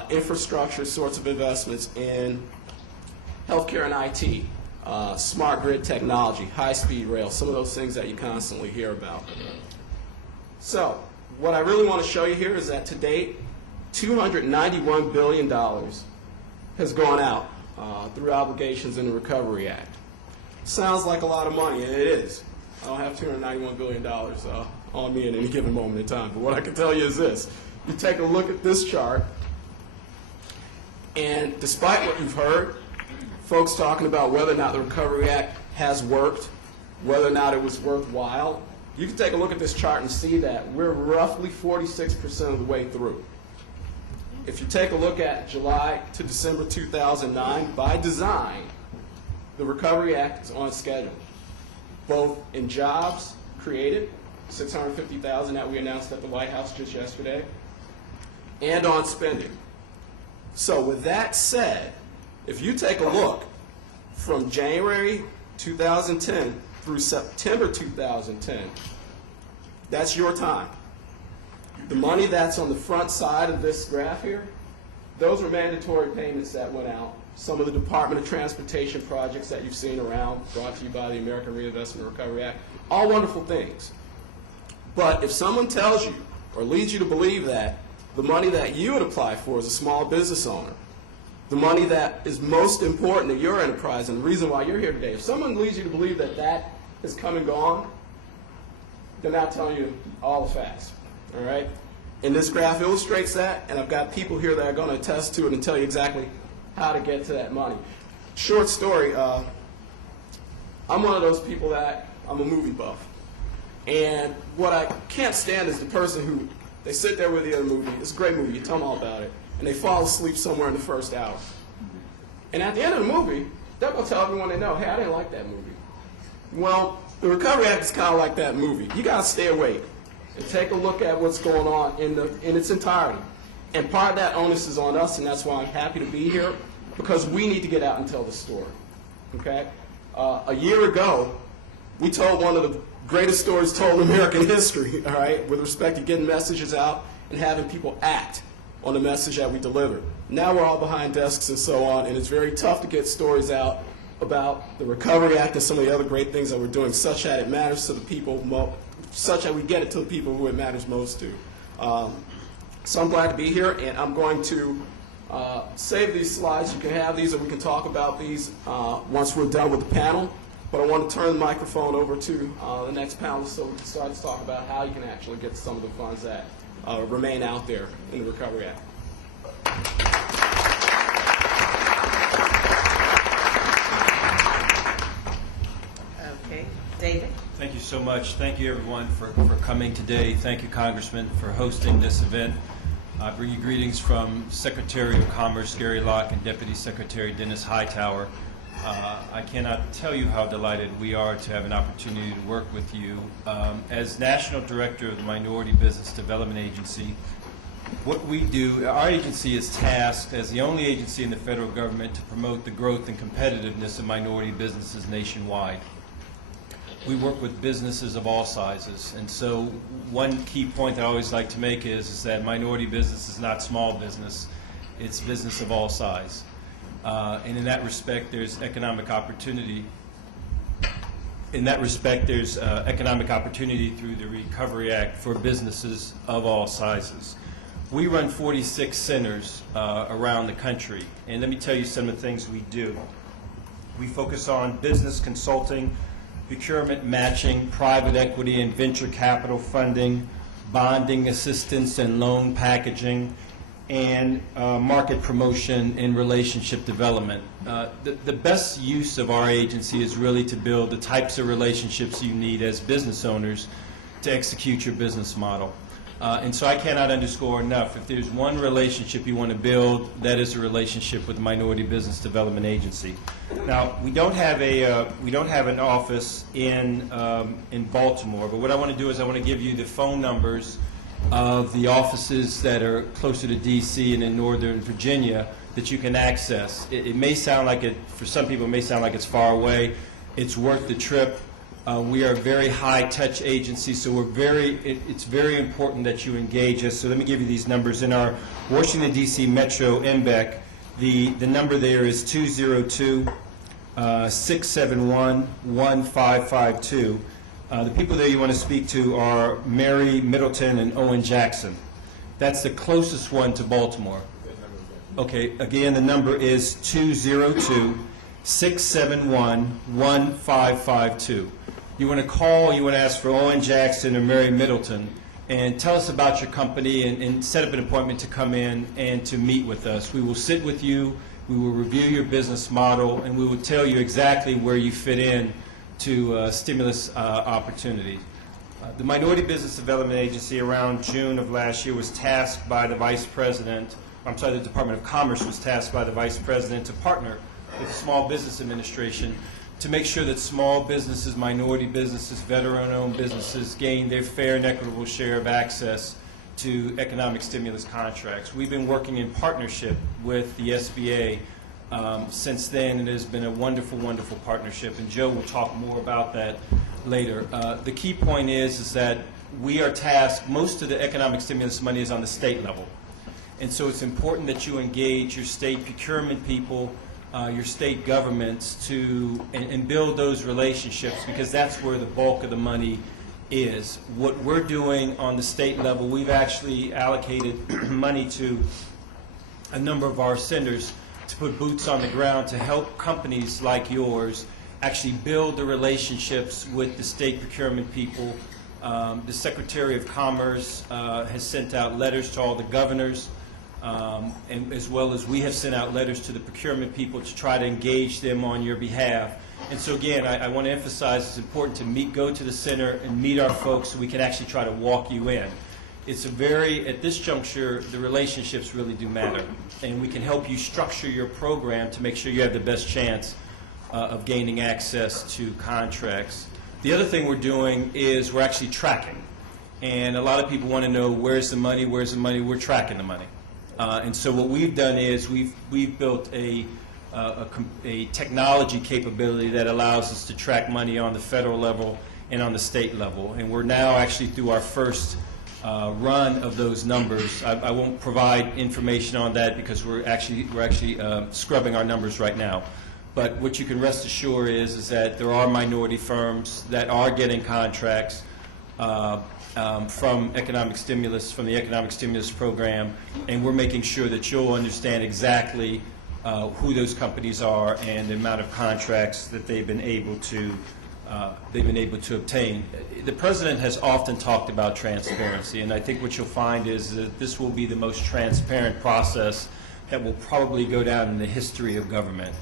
infrastructure sorts of investments in healthcare and IT, smart grid technology, high-speed rail, some of those things that you constantly hear about. So what I really want to show you here is that to date, $291 billion has gone out through obligations in the Recovery Act. Sounds like a lot of money, and it is. I don't have $291 billion on me at any given moment in time, but what I can tell you is this. You take a look at this chart, and despite what you've heard, folks talking about whether or not the Recovery Act has worked, whether or not it was worthwhile, you can take a look at this chart and see that we're roughly 46% of the way through. If you take a look at July to December 2009, by design, the Recovery Act is on schedule, both in jobs created, 650,000 that we announced at the White House just yesterday, and on spending. So with that said, if you take a look from January 2010 through September 2010, that's your time. The money that's on the front side of this graph here, those were mandatory payments that went out. Some of the Department of Transportation projects that you've seen around, brought to you by the American Reinvestment and Recovery Act, all wonderful things. But if someone tells you or leads you to believe that the money that you would apply for as a small business owner, the money that is most important to your enterprise and the reason why you're here today, if someone leads you to believe that that is come and gone, they're not telling you all the facts, all right? And this graph illustrates that, and I've got people here that are going to attest to it and tell you exactly how to get to that money. Short story, I'm one of those people that, I'm a movie buff. And what I can't stand is the person who, they sit there with you in a movie, it's a great movie, you tell them all about it, and they fall asleep somewhere in the first hour. And at the end of the movie, they're going to tell everyone they know, hey, I didn't like that movie. Well, the Recovery Act is kind of like that movie. You got to stay awake and take a look at what's going on in its entirety. And part of that onus is on us, and that's why I'm happy to be here, because we need to get out and tell the story. Okay? A year ago, we told one of the greatest stories told in American history, all right, with respect to getting messages out and having people act on the message that we delivered. Now we're all behind desks and so on, and it's very tough to get stories out about the Recovery Act and some of the other great things that we're doing, such that it matters to the people, such that we get it to the people who it matters most to. So I'm glad to be here, and I'm going to save these slides. You can have these, and we can talk about these once we're done with the panel. But I want to turn the microphone over to the next panelist so we can start to talk about how you can actually get some of the funds that remain out there in the Recovery Act. Okay, David. Thank you so much. Thank you, everyone, for coming today. Thank you, Congressman, for hosting this event. I bring you greetings from Secretary of Commerce Gary Locke and Deputy Secretary Dennis Hightower. I cannot tell you how delighted we are to have an opportunity to work with you. As National Director of the Minority Business Development Agency, what we do, our agency is tasked as the only agency in the federal government to promote the growth and competitiveness of minority businesses nationwide. We work with businesses of all sizes, and so one key point I always like to make is that minority business is not small business, it's business of all size. And in that respect, there's economic opportunity. In that respect, there's economic opportunity through the Recovery Act for businesses of all sizes. We run 46 centers around the country, and let me tell you some of the things we do. We focus on business consulting, procurement matching, private equity and venture capital funding, bonding assistance and loan packaging, and market promotion and relationship development. The best use of our agency is really to build the types of relationships you need as business owners to execute your business model. And so I cannot underscore enough, if there's one relationship you want to build, that is a relationship with the Minority Business Development Agency. Now, we don't have an office in Baltimore, but what I want to do is I want to give you the phone numbers of the offices that are closer to D.C. and in Northern Virginia that you can access. It may sound like it, for some people, it may sound like it's far away. It's worth the trip. We are a very high-touch agency, so it's very important that you engage us. So let me give you these numbers. In our Washington, D.C. Metro MBEC, the number there is 202-671-1552. The people there you want to speak to are Mary Middleton and Owen Jackson. That's the closest one to Baltimore. Okay, again, the number is 202-671-1552. You want to call, you want to ask for Owen Jackson or Mary Middleton, and tell us about your company and set up an appointment to come in and to meet with us. We will sit with you, we will review your business model, and we will tell you exactly where you fit in to stimulus opportunities. The Minority Business Development Agency around June of last year was tasked by the Vice President, the Department of Commerce was tasked by the Vice President to partner with the Small Business Administration to make sure that small businesses, minority businesses, veteran-owned businesses gain their fair and equitable share of access to economic stimulus contracts. We've been working in partnership with the SBA since then, and it has been a wonderful, wonderful partnership, and Joe will talk more about that later. The key point is that we are tasked, most of the economic stimulus money is on the state level, and so it's important that you engage your state procurement people, your state governments and build those relationships, because that's where the bulk of the money is. What we're doing on the state level, we've actually allocated money to a number of our centers to put boots on the ground to help companies like yours actually build the relationships with the state procurement people. The Secretary of Commerce has sent out letters to all the governors, and as well as we have sent out letters to the procurement people to try to engage them on your behalf. And so again, I want to emphasize it's important to go to the center and meet our folks so we can actually try to walk you in. It's at this juncture, the relationships really do matter, and we can help you structure your program to make sure you have the best chance of gaining access to contracts. The other thing we're doing is we're actually tracking. And a lot of people want to know, where's the money, where's the money? We're tracking the money. And so what we've done is we've built a technology capability that allows us to track money on the federal level and on the state level. And we're now actually through our first run of those numbers. I won't provide information on that because we're actually scrubbing our numbers right now. But what you can rest assured is that there are minority firms that are getting contracts from the economic stimulus program, and we're making sure that you'll understand exactly who those companies are and the amount of contracts that they've been able to obtain. The President has often talked about transparency, and I think what you'll find is that this will be the most transparent process that will probably go down in the history of government.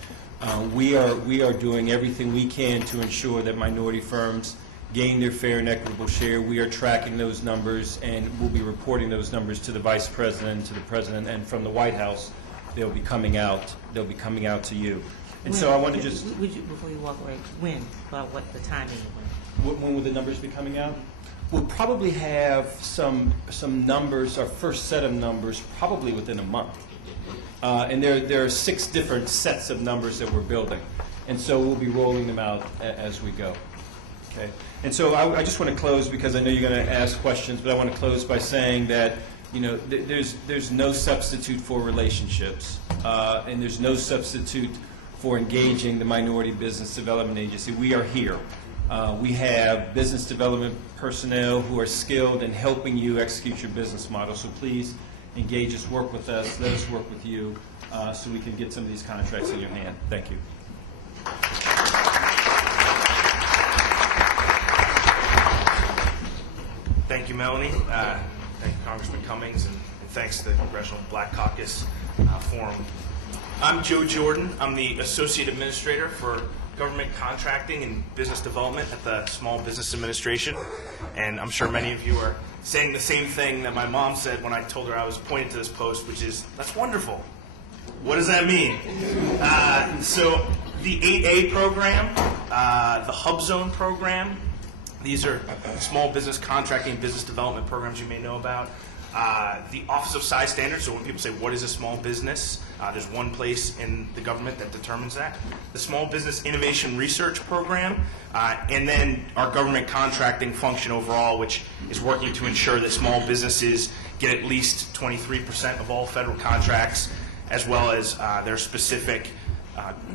We are doing everything we can to ensure that minority firms gain their fair and equitable share. We are tracking those numbers, and we'll be reporting those numbers to the Vice President, to the President, and from the White House, they'll be coming out to you. And so I want to just... Before you walk away, when? About what the timing of When will the numbers be coming out? We'll probably have some numbers, our first set of numbers, probably within a month. And there are 6 different sets of numbers that we're building. And so we'll be rolling them out as we go. Okay. And so I just want to close, because I know you're going to ask questions, but I want to close by saying that, you know, there's no substitute for relationships, and there's no substitute for engaging the Minority Business Development Agency. We are here. We have business development personnel who are skilled in helping you execute your business model. So please engage us, work with us, let us work with you, so we can get some of these contracts in your hand. Thank you. Thank you, Melanie. Thank you, Congressman Cummings, and thanks to the Congressional Black Caucus Forum. I'm Joe Jordan. I'm the Associate Administrator for Government Contracting and Business Development at the Small Business Administration. And I'm sure many of you are saying the same thing that my mom said when I told her I was appointed to this post, which is, that's wonderful. What does that mean? So the 8A program, the Hub Zone program, these are small business contracting and business development programs you may know about. The Office of Size Standards, so when people say, what is a small business? There's one place in the government that determines that. The Small Business Innovation Research Program, and then our government contracting function overall, which is working to ensure that small businesses get at least 23% of all federal contracts, as well as their specific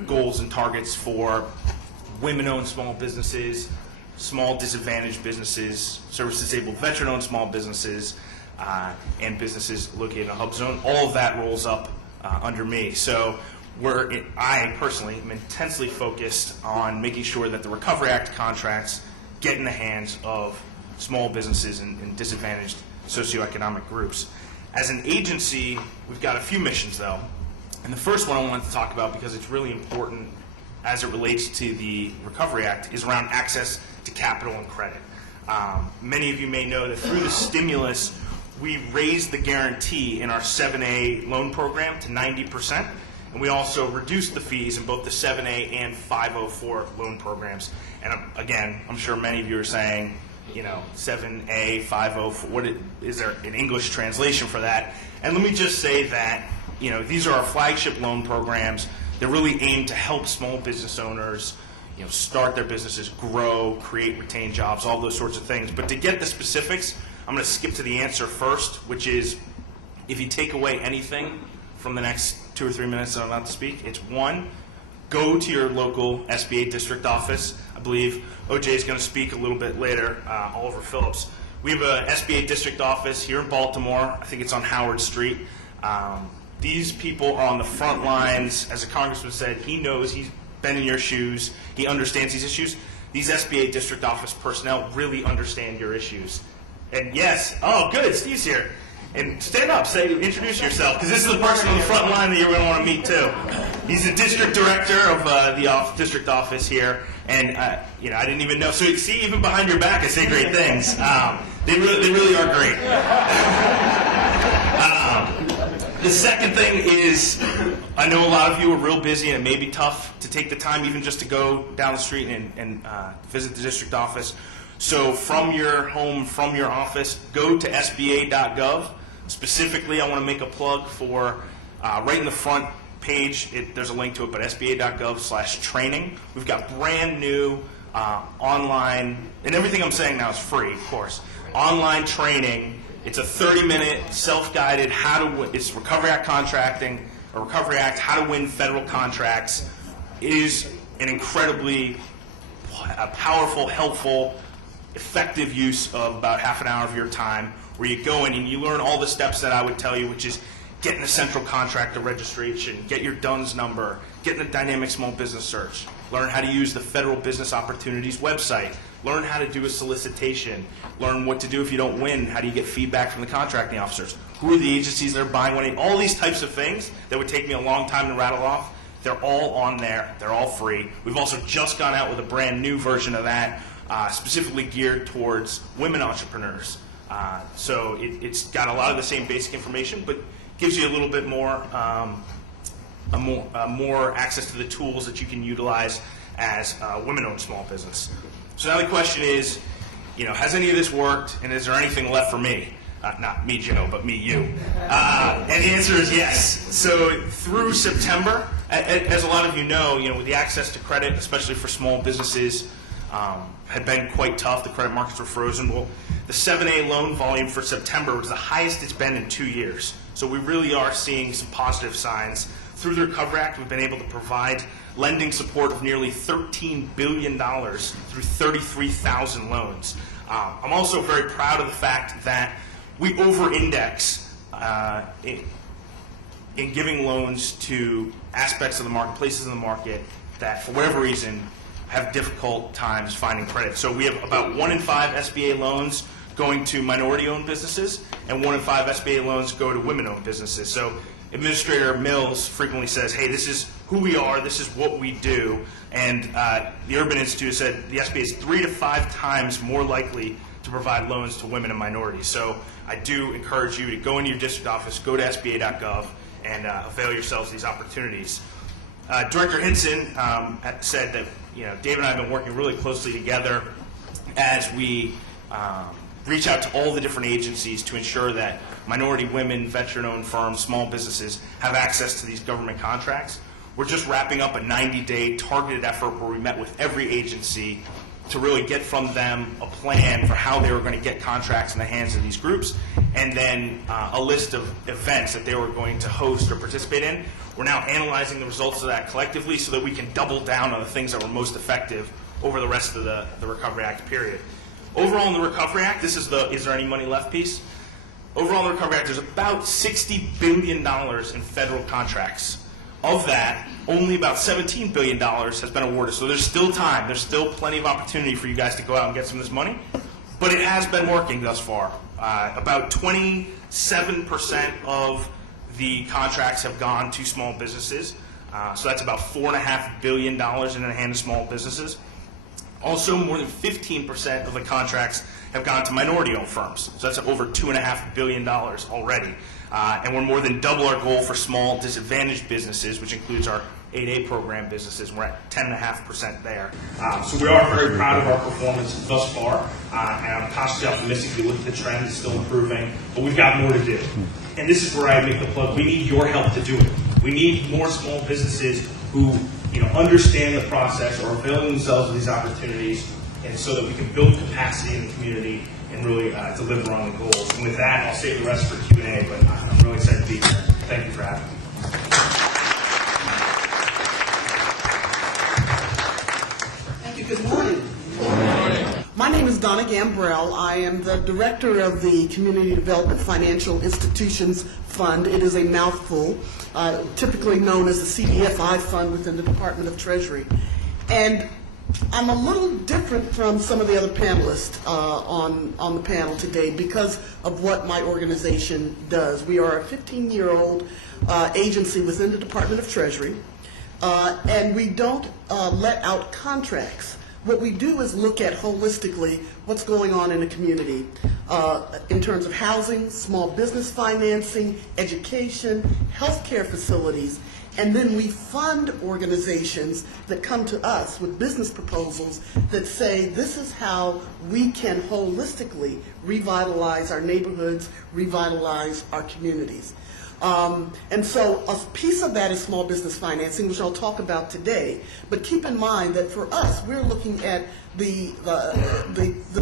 goals and targets for women-owned small businesses, small disadvantaged businesses, service-disabled veteran-owned small businesses, and businesses located in a hub zone. All of that rolls up under me. So I personally am intensely focused on making sure that the Recovery Act contracts get in the hands of small businesses and disadvantaged socioeconomic groups. As an agency, we've got a few missions, though. And the first one I wanted to talk about, because it's really important as it relates to the Recovery Act, is around access to capital and credit. Many of you may know that through the stimulus, we raised the guarantee in our 7A loan program to 90%, and we also reduced the fees in both the 7A and 504 loan programs. And again, I'm sure many of you are saying, you know, 7A, 504, is there an English translation for that? And let me just say that, you know, these are our flagship loan programs. They're really aimed to help small business owners, you know, start their businesses, grow, create, retain jobs, all those sorts of things. But to get the specifics, I'm going to skip to the answer first, which is, if you take away anything from the next 2 or 3 minutes that I'm about to speak, it's 1, go to your local SBA district office. I believe OJ is going to speak a little bit later, Oliver Phillips. We have a SBA district office here in Baltimore. I think it's on Howard Street. These people are on the front lines. As the congressman said, he knows, he's been in your shoes, he understands these issues. These SBA district office personnel really understand your issues. And yes, oh good, Steve's here. And stand up, introduce yourself, because this is the person on the front line that you're going to want to meet too. He's the district director of the district office here, and you know, I didn't even know. So see, even behind your back, I say great things. They really are great. The second thing is, I know a lot of you are real busy, and it may be tough to take the time even just to go down the street and visit the district office. So from your home, from your office, go to SBA.gov. Specifically, I want to make a plug for right in the front page, there's a link to it, but SBA.gov/training. We've got brand new online, and everything I'm saying now is free, of course, online training. It's a 30-minute self-guided it's Recovery Act contracting, or Recovery Act, how to win federal contracts. It is an incredibly powerful, helpful, effective use of about half an hour of your time, where you go in and you learn all the steps that I would tell you, which is getting the central contractor registration, get your DUNS number, getting the dynamic small business search, learn how to use the Federal Business Opportunities website, learn how to do a solicitation, learn what to do if you don't win, how do you get feedback from the contracting officers, who are the agencies that are buying what, all these types of things that would take me a long time to rattle off. They're all on there. They're all free. We've also just gone out with a brand new version of that, specifically geared towards women entrepreneurs. So it's got a lot of the same basic information, but gives you a little bit more, more access to the tools that you can utilize as a women-owned small business. So now the question is, has any of this worked, and is there anything left for me? Not me, Joe, but me, you. And the answer is yes. So through September, as a lot of you know, with the access to credit, especially for small businesses, had been quite tough. The credit markets were frozen. Well, the 7A loan volume for September was the highest it's been in 2 years. So we really are seeing some positive signs. Through the Recovery Act, we've been able to provide lending support of nearly $13 billion through 33,000 loans. I'm also very proud of the fact that we over-index in giving loans to aspects of the market, places in the market that, for whatever reason, have difficult times finding credit. So we have about 1 in 5 SBA loans going to minority-owned businesses, and 1 in 5 SBA loans go to women-owned businesses. So Administrator Mills frequently says, hey, this is who we are, this is what we do, and the Urban Institute said the SBA is 3 to 5 times more likely to provide loans to women and minorities. So I do encourage you to go into your district office, go to SBA.gov, and avail yourselves of these opportunities. Director Hinson said that Dave and I have been working really closely together as we reach out to all the different agencies to ensure that minority women, veteran-owned firms, small businesses have access to these government contracts. We're just wrapping up a 90-day targeted effort where we met with every agency to really get from them a plan for how they were going to get contracts in the hands of these groups, and then a list of events that they were going to host or participate in. We're now analyzing the results of that collectively so that we can double down on the things that were most effective over the rest of the Recovery Act period. Overall in the Recovery Act, this is the is there any money left piece. Overall in the Recovery Act, there's about $60 billion in federal contracts. Of that, only about $17 billion has been awarded. So there's still time. There's still plenty of opportunity for you guys to go out and get some of this money. But it has been working thus far. About 27% of the contracts have gone to small businesses. So that's about $4.5 billion in the hand of small businesses. Also, more than 15% of the contracts have gone to minority-owned firms. So that's over $2.5 billion already. And we're more than double our goal for small disadvantaged businesses, which includes our 8A program businesses. We're at 10.5% there. So we are very proud of our performance thus far. And I'm cautiously optimistic. If you look at the trend, it's still improving. But we've got more to do. And this is where I make the plug. We need your help to do it. We need more small businesses who understand the process or avail themselves of these opportunities, and so that we can build capacity in the community and really deliver on the goals. And with that, I'll save the rest for Q&A, but I'm really excited to be here. Thank you for having me. Thank you. Good morning. My name is Donna Gambrell. I am the director of the Community Development Financial Institutions Fund. It is a mouthful, typically known as the CBFI Fund within the Department of Treasury. And I'm a little different from some of the other panelists on the panel today because of what my organization does. We are a 15-year-old agency within the Department of Treasury, and we don't let out contracts. What we do is look at holistically what's going on in the community in terms of housing, small business financing, education, healthcare facilities, And then we fund organizations that come to us with business proposals that say, this is how we can holistically revitalize our neighborhoods, revitalize our communities. And so a piece of that is small business financing, which I'll talk about today. But keep in mind that for us, we're looking at the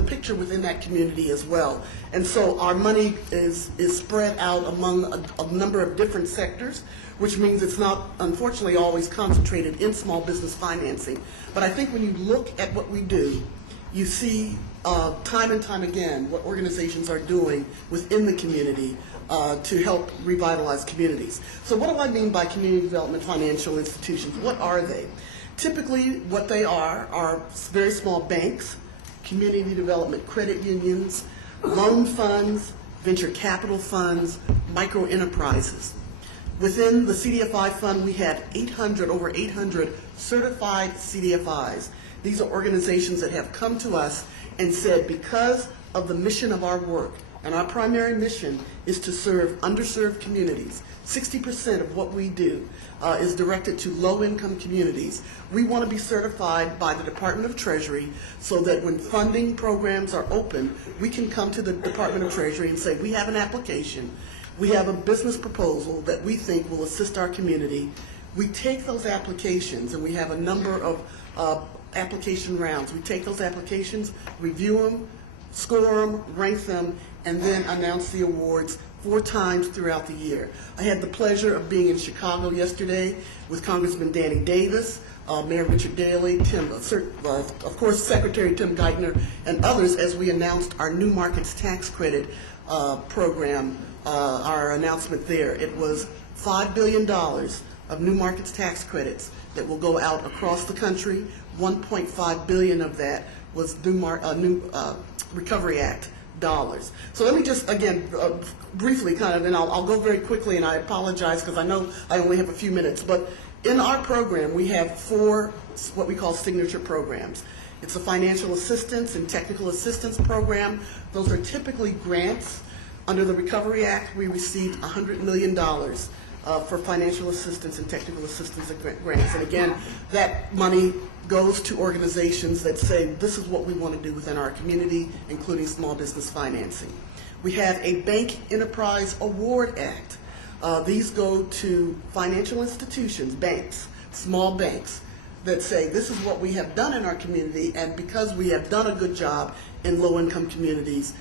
picture within that community as well. And so our money is spread out among a number of different sectors, which means it's not, unfortunately, always concentrated in small business financing. But I think when you look at what we do, you see time and time again what organizations are doing within the community to help revitalize communities. So what do I mean by community development financial institutions? What are they? Typically, what they are very small banks, community development credit unions, loan funds, venture capital funds, micro enterprises. Within the CDFI fund, we have over 800 certified CDFIs. These are organizations that have come to us and said, because of the mission of our work, and our primary mission is to serve underserved communities. 60% of what we do is directed to low-income communities. We want to be certified by the Department of Treasury so that when funding programs are open, we can come to the Department of Treasury and say, we have an application, we have a business proposal that we think will assist our community. We take those applications, and we have a number of application rounds. We take those applications, review them, score them, rank them, and then announce the awards 4 times throughout the year. I had the pleasure of being in Chicago yesterday with Congressman Danny Davis, Mayor Richard Daley, of course Secretary Tim Geithner, and others as we announced our New Markets Tax Credit program, our announcement there. It was $5 billion of New Markets Tax Credits that will go out across the country. $1.5 billion of that was new Recovery Act dollars. So let me just, again, briefly and I'll go very quickly, and I apologize because I know I only have a few minutes, but in our program we have 4 what we call signature programs. It's a financial assistance and technical assistance program. Those are typically grants. Under the Recovery Act, we received $100 million for financial assistance and technical assistance grants. And again, that money goes to organizations that say, this is what we want to do within our community, including small business financing. We have a Bank Enterprise Award Act. These go to financial institutions, banks, small banks, that say, this is what we have done in our community, and because we have done a good job in low-income communities,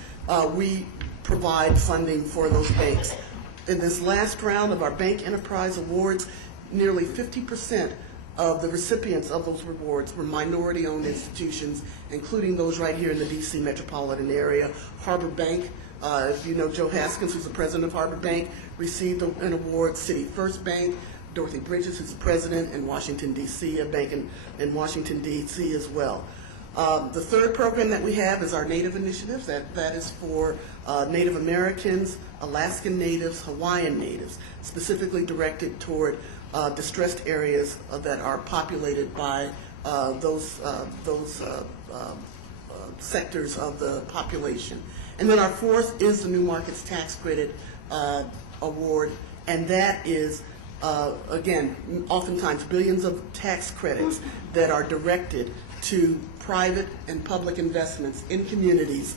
we provide funding for those banks. In this last round of our Bank Enterprise Awards, nearly 50% of the recipients of those rewards were minority-owned institutions, including those right here in the D.C. metropolitan area. Harbor Bank, if you know Joe Haskins, who's the president of Harbor Bank, received an award. Citi First Bank, Dorothy Bridges, who's the president in Washington, D.C., a bank in Washington, D.C. as well. The third program that we have is our Native Initiative. That is for Native Americans, Alaskan Natives, Hawaiian Natives, specifically directed toward distressed areas that are populated by those sectors of the population. And then our fourth is the New Markets Tax Credit Award, and that is, again, oftentimes billions of tax credits that are directed to private and public investments in communities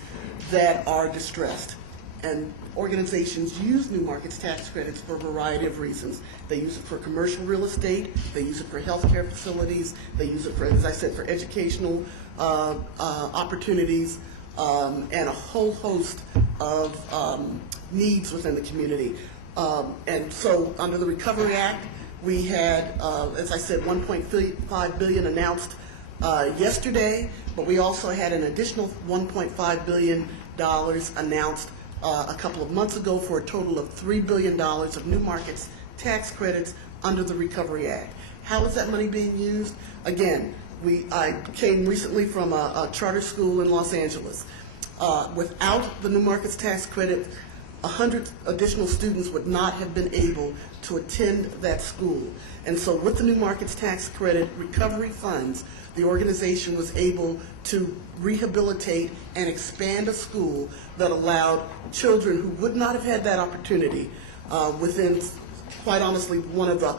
that are distressed. And organizations use New Markets tax credits for a variety of reasons. They use it for commercial real estate, they use it for healthcare facilities, they use it for, as I said, for educational opportunities, and a whole host of needs within the community. And so under the Recovery Act, we had, as I said, $1.5 billion announced yesterday, but we also had an additional $1.5 billion announced a couple of months ago for a total of $3 billion of New Markets tax credits under the Recovery Act. How is that money being used? Again, I came recently from a charter school in Los Angeles. Without the New Markets tax credit, 100 additional students would not have been able to attend that school. And so with the New Markets tax credit recovery funds, the organization was able to rehabilitate and expand a school that allowed children who would not have had that opportunity within, quite honestly, one of the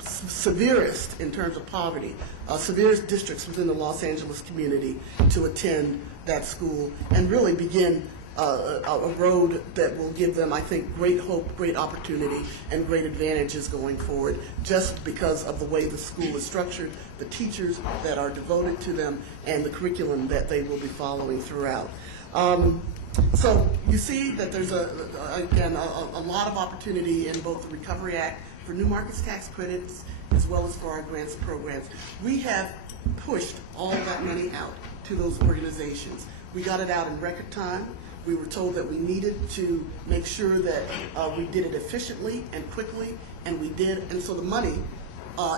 severest in terms of poverty, severest districts within the Los Angeles community to attend that school and really begin a road that will give them, I think, great hope, great opportunity, and great advantages going forward, just because of the way the school is structured, the teachers that are devoted to them, and the curriculum that they will be following throughout. So you see that there's, again, a lot of opportunity in both the Recovery Act for new markets tax credits as well as for our grants programs. We have pushed all of that money out to those organizations. We got it out in record time. We were told that we needed to make sure that we did it efficiently and quickly, and we did. And so the money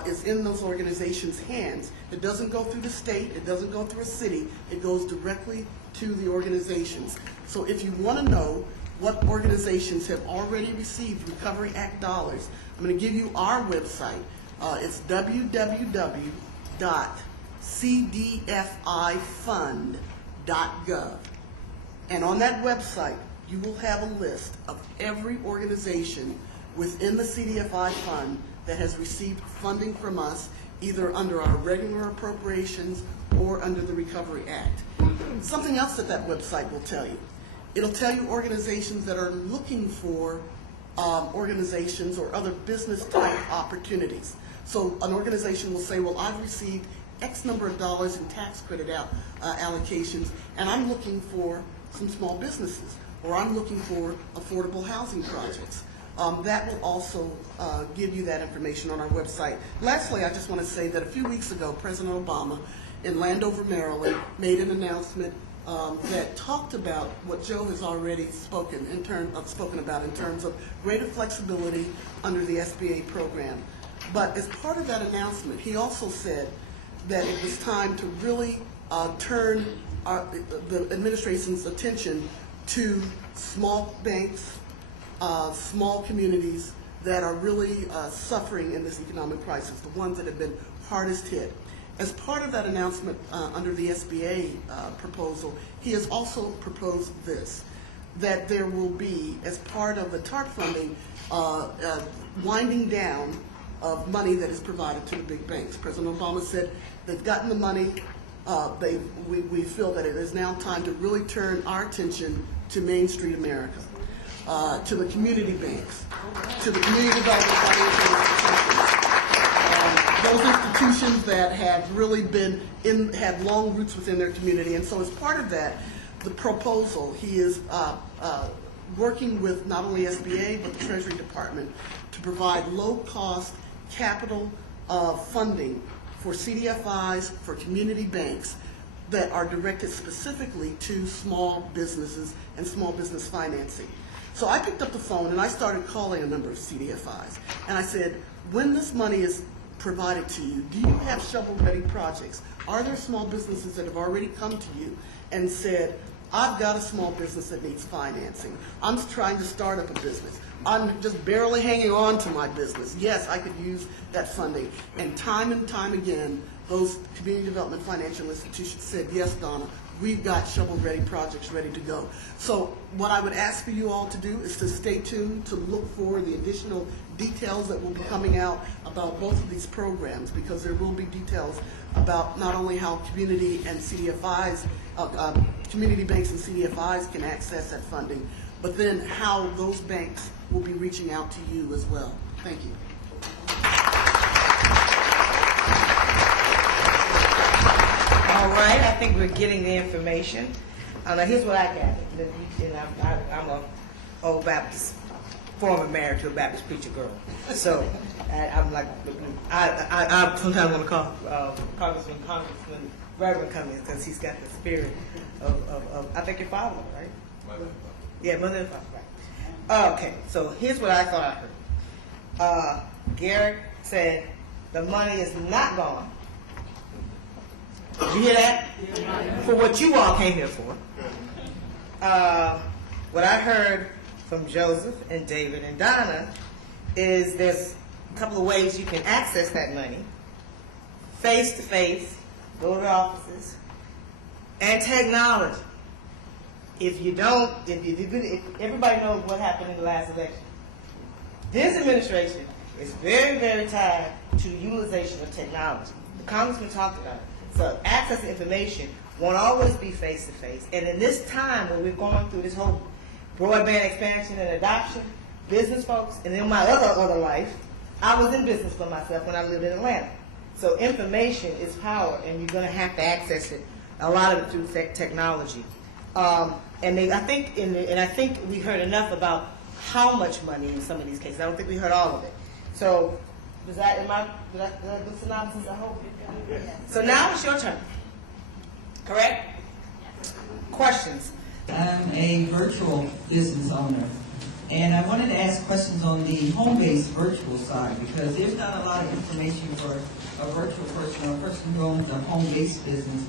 is in those organizations' hands. It doesn't go through the state. It doesn't go through a city. It goes directly to the organizations. So if you want to know what organizations have already received Recovery Act dollars, I'm going to give you our website. It's www.cdfifund.gov. And on that website, you will have a list of every organization within the CDFI fund that has received funding from us, either under our regular appropriations or under the Recovery Act. Something else that website will tell you. It'll tell you organizations that are looking for organizations or other business type opportunities. So an organization will say, well, I've received X number of dollars in tax credit allocations, and I'm looking for some small businesses, or I'm looking for affordable housing projects. That will also give you that information on our website. Lastly, I just want to say that a few weeks ago, President Obama in Landover, Maryland, made an announcement that talked about what Joe has already spoken about in terms of greater flexibility under the SBA program. But as part of that announcement, he also said that it was time to really turn the administration's attention to small banks, small communities that are really suffering in this economic crisis, the ones that have been hardest hit. As part of that announcement under the SBA proposal, he has also proposed this, that there will be, as part of the TARP funding, winding down of money that is provided to the big banks. President Obama said they've gotten the money. We feel that it is now time to really turn our attention to Main Street America, to the community banks, to the community development financial institutions. Those institutions that have really have long roots within their community. And so as part of that, the proposal, he is working with not only SBA, but the Treasury Department to provide low-cost capital funding for CDFIs, for community banks that are directed specifically to small businesses and small business financing. So I picked up the phone and I started calling a number of CDFIs. And I said, when this money is provided to you, do you have shovel-ready projects? Are there small businesses that have already come to you and said, I've got a small business that needs financing. I'm trying to start up a business. I'm just barely hanging on to my business. Yes, I could use that funding. And time again, those community development financial institutions said, yes, Donna, we've got shovel-ready projects ready to go. So what I would ask for you all to do is to stay tuned, to look for the additional details that will be coming out about both of these programs, because there will be details about not only how community and CDFIs, community banks and CDFIs can access that funding, but then how those banks will be reaching out to you as well. Thank you. All right, I think we're getting the information. Now here's what I got. I'm a old Baptist, former married to a Baptist preacher girl. So I'm like, I sometimes want to call Congressman Reverend Cummings, because he's got the spirit of I think your father, right? Mother. Yeah, mother and father, right. Okay, so here's what I thought I heard. Garrett said the money is not gone. You hear that? For what you all came here for. What I heard from Joseph and David and Donna is there's a couple of ways you can access that money. Face to face, go to offices, and technology. If everybody knows what happened in the last election. This administration is very, very tied to the utilization of technology. The Congressman talked about it. So access to information won't always be face-to-face. And in this time when we're going through this whole broadband expansion and adoption, business folks, and in my other life, I was in business for myself when I lived in Atlanta. So information is power, and you're going to have to access it, a lot of it through technology. I think we heard enough about how much money in some of these cases. I don't think we heard all of it. So, did I good synopsis? I hope. So now it's your turn. Correct? Questions? I'm a virtual business owner, and I wanted to ask questions on the home-based virtual side, because there's not a lot of information for a virtual person or a person who owns a home-based business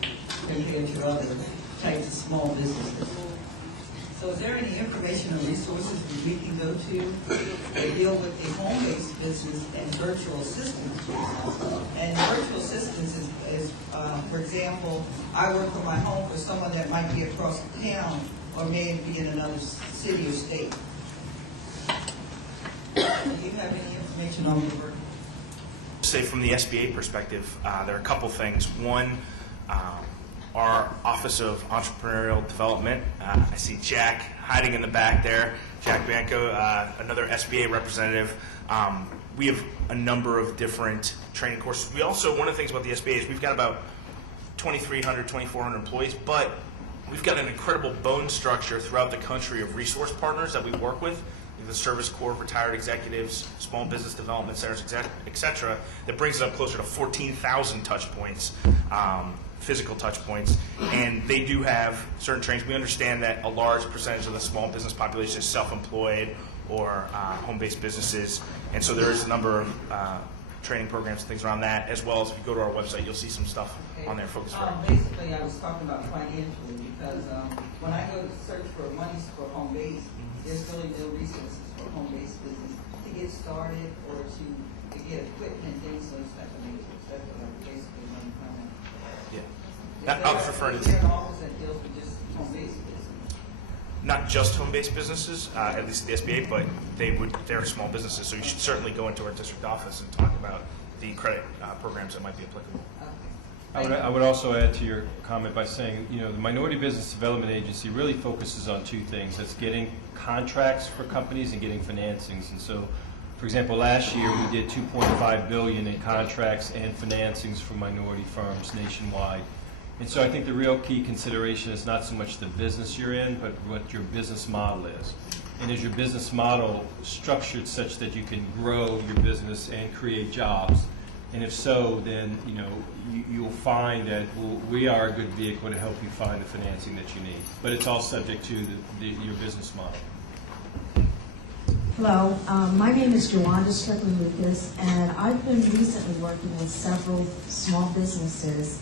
compared to other types of small businesses. So is there any information or resources that we can go to that deal with the home-based business and virtual assistants? And virtual assistants is for example, I work from my home for someone that might be across the town or may be in another city or state. Do you have any information on the virtual? Say from the SBA perspective, there are a couple things. One, our Office of Entrepreneurial Development. I see Jack hiding in the back there. Jack Banquet, another SBA representative. We have a number of different training courses. We also, one of the things about the SBA is we've got about 2,300, 2,400 employees, but we've got an incredible bone structure throughout the country of resource partners that we work with. The Service Corps, retired executives, small business development centers, et cetera, that brings it up closer to 14,000 touch points, physical touch points, and they do have certain trainings. We understand that a large percentage of the small business population is self-employed or home-based businesses, and so there is a number of training programs and things around that, as well as if you go to our website, you'll see some stuff on there focused around. Basically, I was talking about financially, because when I go to search for money for home-based, there's really no resources for home-based business to get started or to get equipment, things of that nature. That's what I'm basically going to comment. Yeah. I was referring to. Is there an office that deals with just home-based business? Not just home-based businesses, at least at the SBA, but they're small businesses, so you should certainly go into our district office and talk about the credit programs that might be applicable. I would also add to your comment by saying, the Minority Business Development Agency really focuses on two things. That's getting contracts for companies and getting financings. And so, for example, last year we did $2.5 billion in contracts and financings for minority firms nationwide. And so I think the real key consideration is not so much the business you're in, but what your business model is. And is your business model structured such that you can grow your business and create jobs? And if so, then you'll find that we are a good vehicle to help you find the financing that you need. But it's all subject to your business model. Hello, my name is Joanda Strickland Lucas, and I've been recently working with several small businesses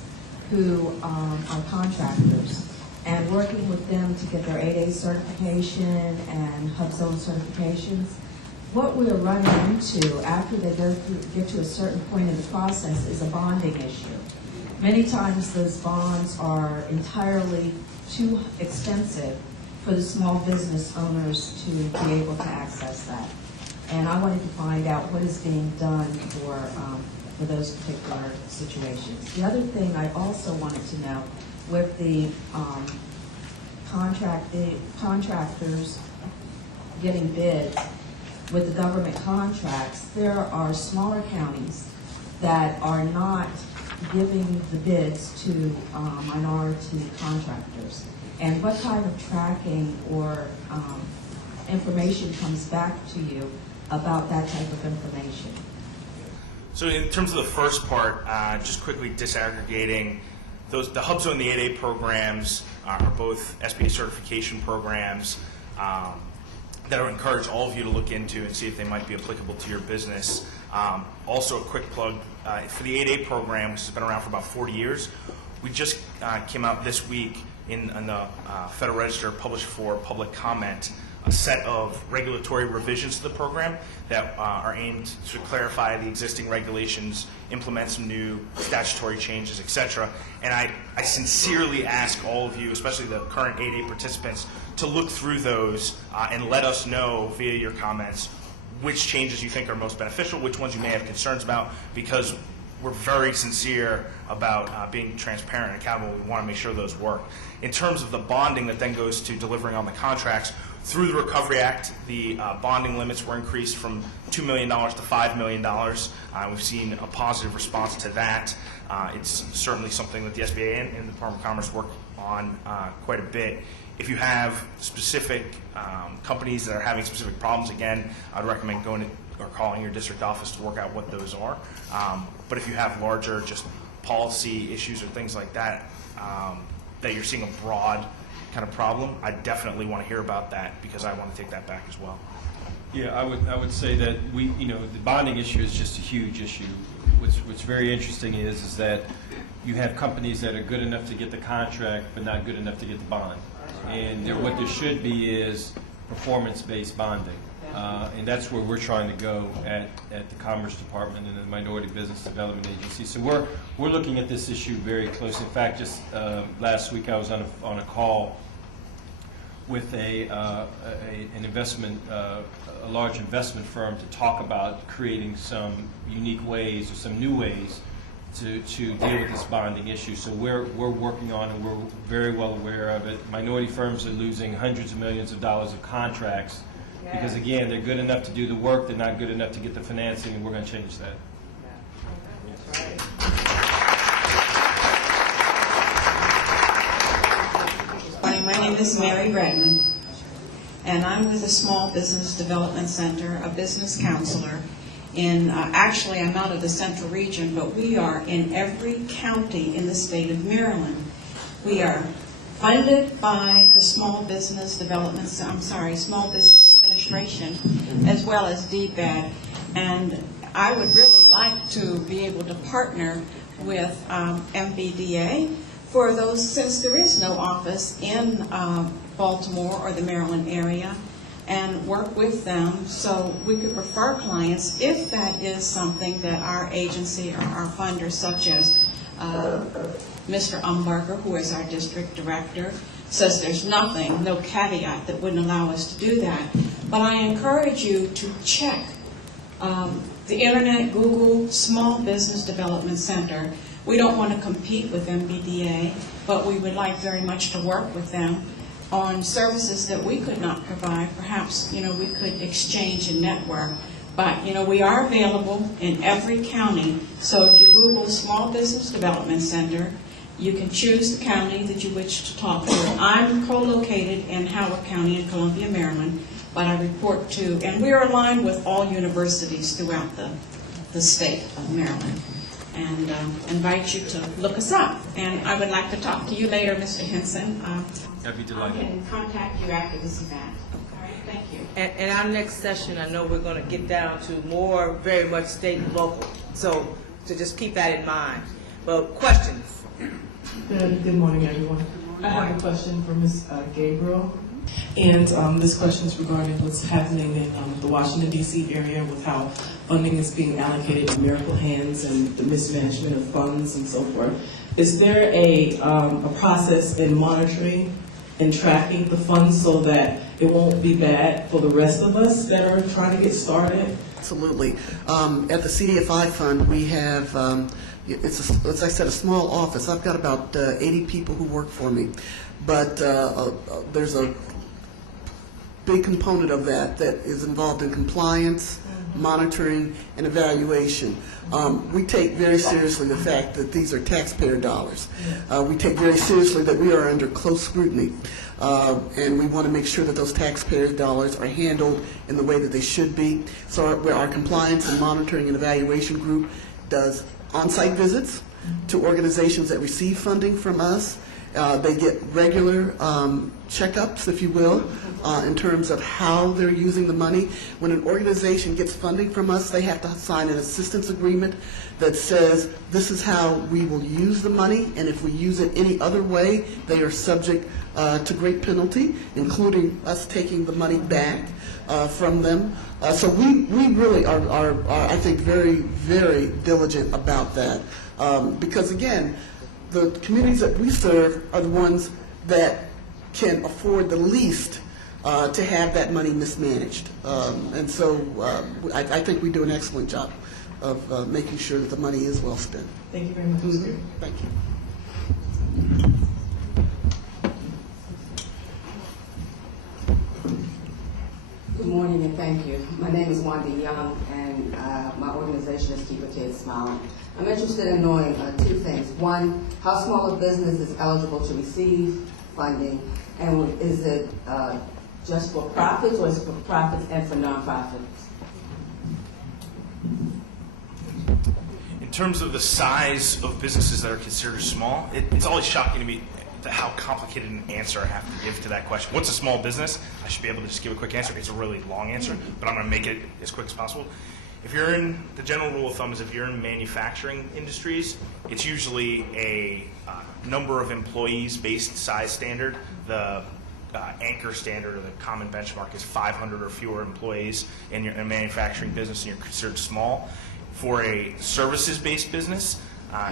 who are contractors, and working with them to get their 8A certification and HubZone certifications. What we're running into after they get to a certain point in the process is a bonding issue. Many times those bonds are entirely too expensive for the small business owners to be able to access that. And I wanted to find out what is being done for those particular situations. The other thing I also wanted to know, with the contractors getting bids, with the government contracts, there are smaller counties that are not giving the bids to minority contractors. And what kind of tracking or information comes back to you about that type of information? So in terms of the first part, just quickly disaggregating, the HubZone and the 8A programs are both SBA certification programs that I would encourage all of you to look into and see if they might be applicable to your business. Also a quick plug, for the 8A program, which has been around for about 40 years, we just came out this week in the Federal Register, published for public comment, a set of regulatory revisions to the program that are aimed to clarify the existing regulations, implement some new statutory changes, et cetera. And I sincerely ask all of you, especially the current 8A participants, to look through those and let us know via your comments which changes you think are most beneficial, which ones you may have concerns about, because we're very sincere about being transparent and accountable. We want to make sure those work. In terms of the bonding that then goes to delivering on the contracts, through the Recovery Act, the bonding limits were increased from $2 million to $5 million. We've seen a positive response to that. It's certainly something that the SBA and the Department of Commerce work on quite a bit. If you have specific companies that are having specific problems, again, I'd recommend going or calling your district office to work out what those are. But if you have larger just policy issues or things like that, that you're seeing a broad kind of problem, I definitely want to hear about that, because I want to take that back as well. Yeah, I would say that the bonding issue is just a huge issue. What's very interesting is that you have companies that are good enough to get the contract but not good enough to get the bond. And what there should be is performance-based bonding. And that's where we're trying to go at the Commerce Department and the Minority Business Development Agency. So we're looking at this issue very closely. In fact, just last week I was on a call with a large investment firm to talk about creating some unique ways or some new ways to deal with this bonding issue. So we're working on it. We're very well aware of it. Minority firms are losing hundreds of millions of dollars of contracts because, again, they're good enough to do the work, they're not good enough to get the financing, and we're going to change that. My name is Mary Reginald, and I'm with the Small Business Development Center, a business counselor. Actually, I'm out of the central region, but we are in every county in the state of Maryland. We are funded by the Small Business Administration, as well as DBAD. And I would really like to be able to partner with MBDA for those, since there is no office in Baltimore or the Maryland area, and work with them so we could refer clients if that is something that our agency or our funders, such as Mr. Umberger, who is our district director, says there's nothing, no caveat that wouldn't allow us to do that. But I encourage you to check the internet, Google Small Business Development Center. We don't want to compete with MBDA, but we would like very much to work with them on services that we could not provide. Perhaps, we could exchange and network. But, we are available in every county. So if you Google Small Business Development Center, you can choose the county that you wish to talk to. I'm co-located in Howard County in Columbia, Maryland, but I report to, and we're aligned with all universities throughout the state of Maryland. And invite you to look us up. And I would like to talk to you later, Mr. Henson. I'd be delighted. I can contact you after this event. All right, thank you. And our next session, I know we're going to get down to more very much state and local. So just keep that in mind. But questions? Good morning, everyone. I have a question for Ms. Gabriel. And this question is regarding what's happening in the Washington, D.C. area with how funding is being allocated to miracle hands and the mismanagement of funds and so forth. Is there a process in monitoring and tracking the funds so that it won't be bad for the rest of us that are trying to get started? Absolutely. At the CDFI fund, we have, as I said, a small office. I've got about 80 people who work for me. But there's a big component of that is involved in compliance, monitoring, and evaluation. We take very seriously the fact that these are taxpayer dollars. We take very seriously that we are under close scrutiny, and we want to make sure that those taxpayer dollars are handled in the way that they should be. So our compliance and monitoring and evaluation group does on-site visits to organizations that receive funding from us. They get regular checkups, if you will, in terms of how they're using the money. When an organization gets funding from us, they have to sign an assistance agreement that says this is how we will use the money, and if we use it any other way, they are subject to great penalty, including us taking the money back from them. So we really are, I think, very, very diligent about that. Because, again, the communities that we serve are the ones that can afford the least to have that money mismanaged. And so I think we do an excellent job of making sure that the money is well spent. Thank you very much. Thank you. Good morning and thank you. My name is Wanda Young and my organization is Keep a Kid Smiling. I'm interested in knowing two things. One, how small a business is eligible to receive funding, and is it just for profits or is it for profits and for nonprofits? In terms of the size of businesses that are considered small, it's always shocking to me how complicated an answer I have to give to that question. What's a small business? I should be able to just give a quick answer. It's a really long answer, but I'm going to make it as quick as possible. If you're in, the general rule of thumb is if you're in manufacturing industries, it's usually a number of employees based size standard. The anchor standard or the common benchmark is 500 or fewer employees in a manufacturing business, and you're considered small. For a services-based business,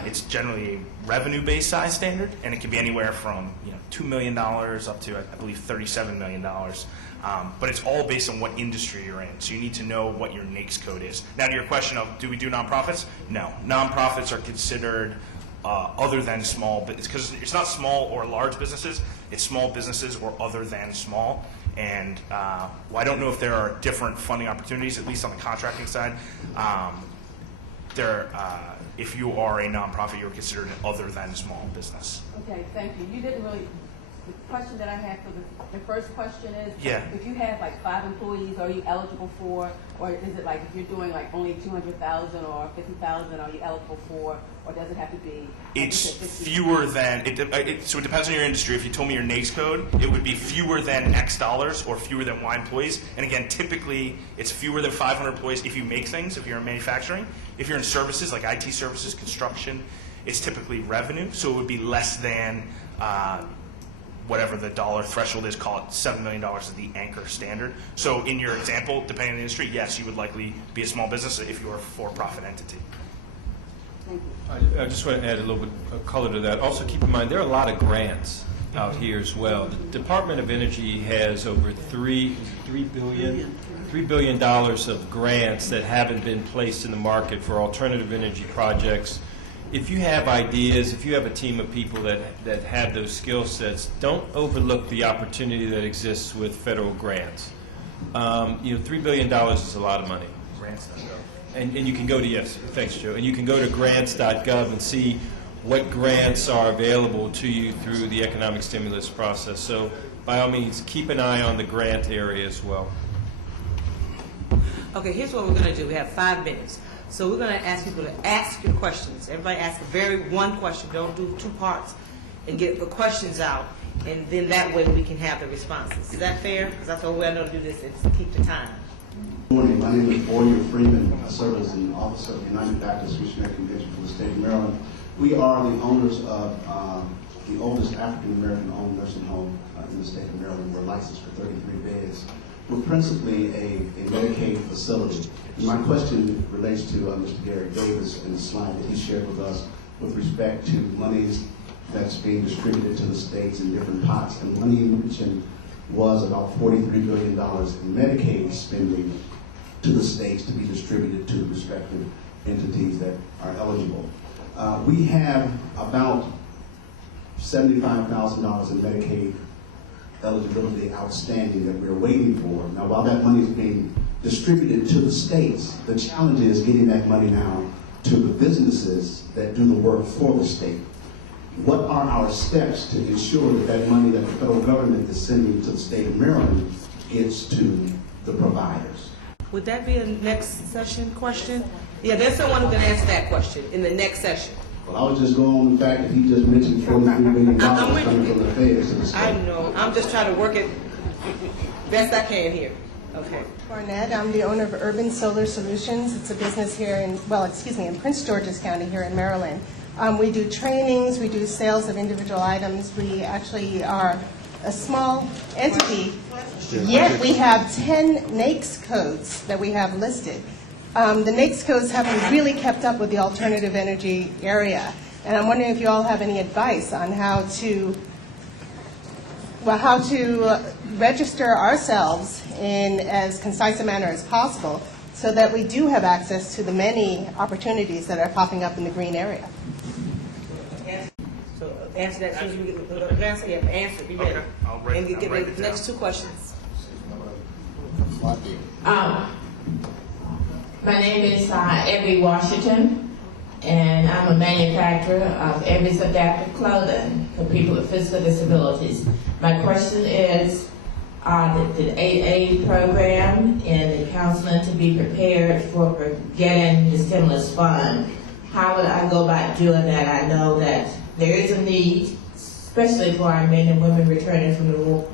it's generally a revenue-based size standard, and it can be anywhere from $2 million up to, I believe, $37 million. But it's all based on what industry you're in, so you need to know what your NAICS code is. Now, to your question of do we do nonprofits? No. Nonprofits are considered other than small, because it's not small or large businesses, it's small businesses or other than small. And well, I don't know if there are different funding opportunities, at least on the contracting side. If you are a nonprofit, you're considered an other than small business. Okay, thank you. You didn't really, the question that I had for the first question is, if you have like 5 employees, are you eligible for, or is it like if you're doing like only 200,000 or 50,000, are you eligible for, or does it have to be? It's fewer than, so it depends on your industry. If you told me your NAICS code, it would be fewer than X dollars or fewer than Y employees. And again, typically it's fewer than 500 employees if you make things, if you're in manufacturing. If you're in services, like IT services, construction, it's typically revenue. So it would be less than whatever the dollar threshold is, call it $7 million is the anchor standard. So in your example, depending on the industry, yes, you would likely be a small business if you are a for-profit entity. I just want to add a little bit of color to that. Also keep in mind, there are a lot of grants out here as well. The Department of Energy has over $3 billion of grants that haven't been placed in the market for alternative energy projects. If you have ideas, if you have a team of people that have those skill sets, don't overlook the opportunity that exists with federal grants. $3 billion is a lot of money. Grants.gov. And you can go to, yes, thanks, Joe. And you can go to grants.gov and see what grants are available to you through the economic stimulus process. So by all means, keep an eye on the grant area as well. Okay, here's what we're going to do. We have 5 minutes. So we're going to ask people to ask your questions. Everybody ask one question. Don't do 2 parts and get the questions out. And then that way we can have the responses. Is that fair? Because that's the way I know to do this, is to keep the time. Good morning. My name is Boyer Freeman. I serve as the officer of the United Baptist Missionary Convention for the state of Maryland. We are the owners of the oldest African-American owned nursing home in the state of Maryland. We're licensed for 33 beds. We're principally a Medicaid facility. And my question relates to Mr. Gary Davis and the slide that he shared with us with respect to monies that's being distributed to the states in different pots. And money you mentioned was about $43 billion in Medicaid spending to the states to be distributed to the respective entities that are eligible. We have about $75,000 in Medicaid eligibility outstanding that we're waiting for. Now, while that money is being distributed to the states, the challenge is getting that money now to the businesses that do the work for the state. What are our steps to ensure that that money that the federal government is sending to the state of Maryland gets to the providers? Would that be a next session question? Yeah, there's someone who can answer that question in the next session. Well, I was just going on the fact that he just mentioned $43 billion coming from the feds to the state. I know. I'm just trying to work it best I can here. Okay. Barnett, I'm the owner of Urban Solar Solutions. It's a business here in Prince George's County here in Maryland. We do trainings, we do sales of individual items. We actually are a small entity, yet we have 10 NAICS codes that we have listed. The NAICS codes haven't really kept up with the alternative energy area, and I'm wondering if you all have any advice on how to register ourselves in as concise a manner as possible so that we do have access to the many opportunities that are popping up in the green area. So answer that as soon as we get the answer. Be ready. And get ready for the next two questions. My name is Evie Washington, and I'm a manufacturer of Evie's Adaptive Clothing for people with physical disabilities. My question is, the 8A program and the counseling to be prepared for getting the stimulus fund, how would I go about doing that? I know that there is a need, especially for our men and women returning from the war,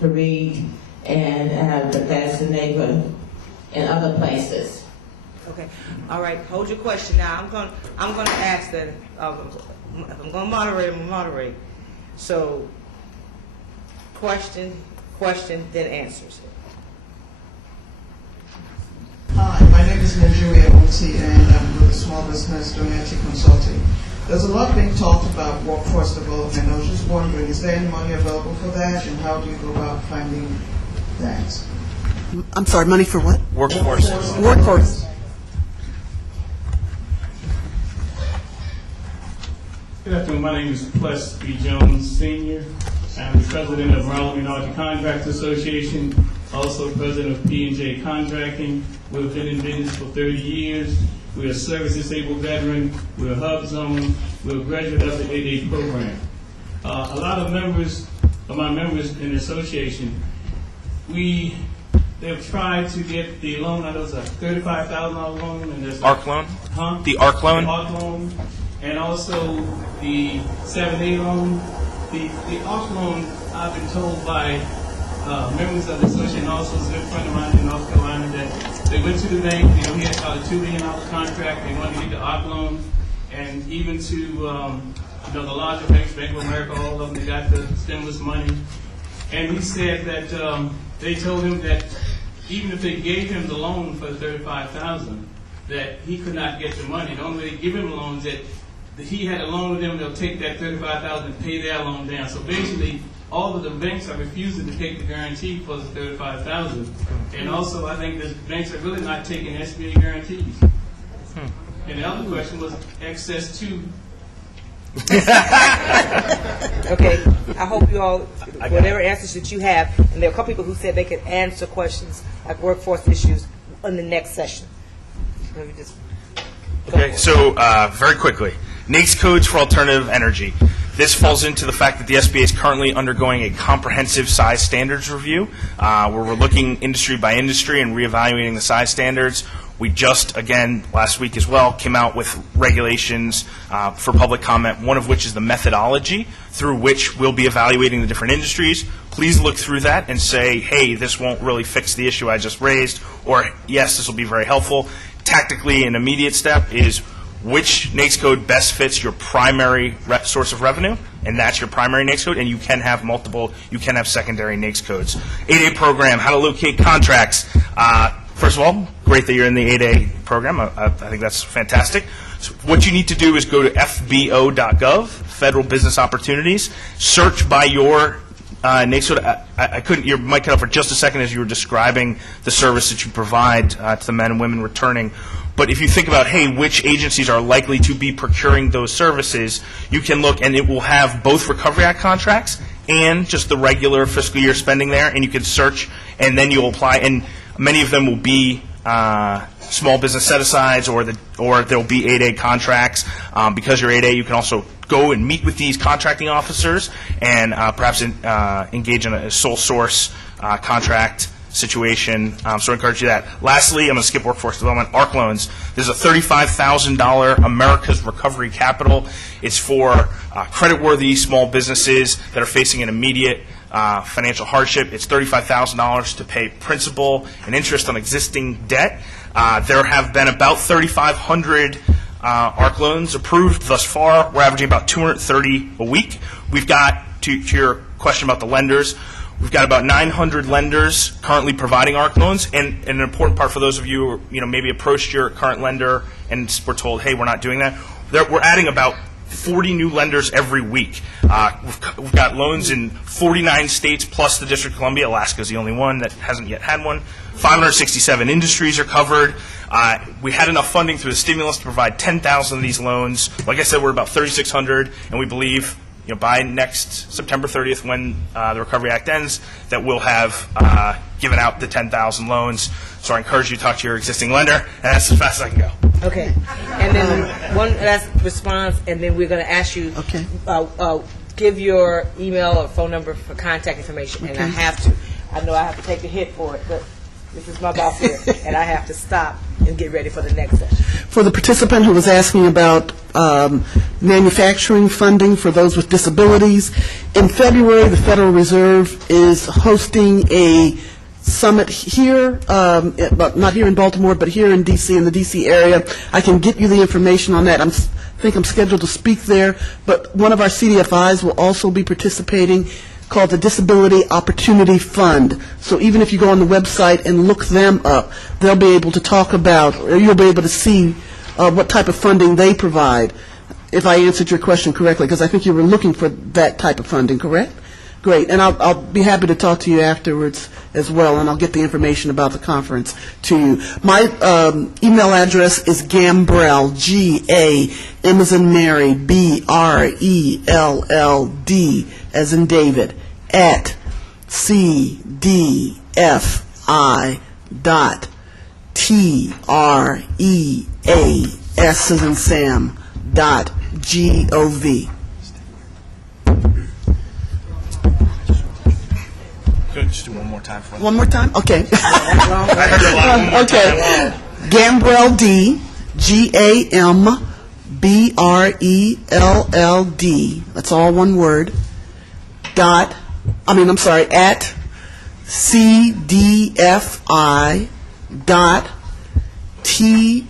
to read and Bethesda neighborhood and other places. Okay. All right. Hold your question now. I'm going to ask that. If I'm going to moderate, I'm going to moderate. So, question, then answers. Hi, my name is Marjorie, and I'm with the Small Business Donation Consulting. There's a lot being talked about workforce development. I was just wondering, is there any money available for that, and how do you go about finding that? I'm sorry, money for what? Workforce. Workforce. Good afternoon. My name is Plus B. Jones, Sr. I'm the president of Maryland Minority Contractors Association, also president of P&J Contracting. We've been in business for 30 years. We're a service-disabled veteran. We're a hub zone. We're a graduate of the 8A program. A lot of my members in the association, they've tried to get the loan. I know it's a $35,000 loan. And there's ARC loan? Huh? The ARC loan? The ARC loan. And also the 7A loan. The ARC loan, I've been told by members of the association, and also a good friend of mine in North Carolina, that they went to the bank, he had about a $2 million contract, they wanted to get the ARC loan, and even to the larger banks, Bank of America, all of them, they got the stimulus money. And he said that they told him that even if they gave him the loan for $35,000, that he could not get the money. The only way they give him a loan is that he had a loan with them, they'll take that $35,000 and pay their loan down. So basically, all of the banks are refusing to take the guarantee for the $35,000. And also, I think the banks are really not taking SBA guarantees. And the other question was access to. Okay, I hope you all, whatever answers that you have, and there are a couple people who said they could answer questions like workforce issues in the next session. Let me just Okay, so very quickly, NAICS codes for alternative energy. This falls into the fact that the SBA is currently undergoing a comprehensive size standards review, where we're looking industry by industry and reevaluating the size standards. We just, again, last week as well, came out with regulations for public comment, one of which is the methodology through which we'll be evaluating the different industries. Please look through that and say, hey, this won't really fix the issue I just raised, or yes, this will be very helpful. Tactically, an immediate step is which NAICS code best fits your primary source of revenue, and that's your primary NAICS code, and you can have multiple, you can have secondary NAICS codes. 8A program, how to locate contracts. First of all, great that you're in the 8A program. I think that's fantastic. So what you need to do is go to fbo.gov, Federal Business Opportunities, search by your NAICS code. I couldn't, your mic cut off for just a second as you were describing the service that you provide to the men and women returning. But if you think about, hey, which agencies are likely to be procuring those services, you can look, and it will have both Recovery Act contracts and just the regular fiscal year spending there, and you can search, and then you'll apply. And many of them will be small business set-asides, or there'll be 8A contracts. Because you're 8A, you can also go and meet with these contracting officers and perhaps engage in a sole source contract situation. So I encourage you that. Lastly, I'm going to skip workforce development. ARC loans. There's a $35,000 America's Recovery Capital. It's for creditworthy small businesses that are facing an immediate financial hardship. It's $35,000 to pay principal and interest on existing debt. There have been about 3,500 ARC loans approved thus far. We're averaging about 230 a week. We've got, to your question about the lenders, we've got about 900 lenders currently providing ARC loans, and an important part for those of you who maybe approached your current lender and were told, hey, we're not doing that. We're adding about 40 new lenders every week. We've got loans in 49 states plus the District of Columbia. Alaska's the only one that hasn't yet had one. 567 industries are covered. We had enough funding through the stimulus to provide 10,000 of these loans. Like I said, we're about 3,600, and we believe by next September 30th, when the Recovery Act ends, that we'll have given out the 10,000 loans. So I encourage you to talk to your existing lender, and that's as fast as I can go. Okay. And then one last response, and then we're going to ask you, give your email or phone number for contact information. And I know I have to take the hit for it, but this is my boss here, and I have to stop and get ready for the next session. For the participant who was asking about manufacturing funding for those with disabilities, in February, the Federal Reserve is hosting a summit here, but not here in Baltimore, but here in D.C., in the D.C. area. I can get you the information on that. I think I'm scheduled to speak there, but one of our CDFIs will also be participating, called the Disability Opportunity Fund. So even if you go on the website and look them up, they'll be able to talk about, or you'll be able to see what type of funding they provide, if I answered your question correctly, because I think you were looking for that type of funding, correct? Great, and I'll be happy to talk to you afterwards as well, and I'll get the information about the conference to you. My email address is Gambrell, G-A-M as in Mary, B-R-E-L-L-D as in David, at cdfi.treas as in Sam, .gov. Good, just do one more time for me. One more time? Okay. Okay. Gambrell, D, G-A-M-B-R-E-L-L-D, that's all one word, at cdfi dot treas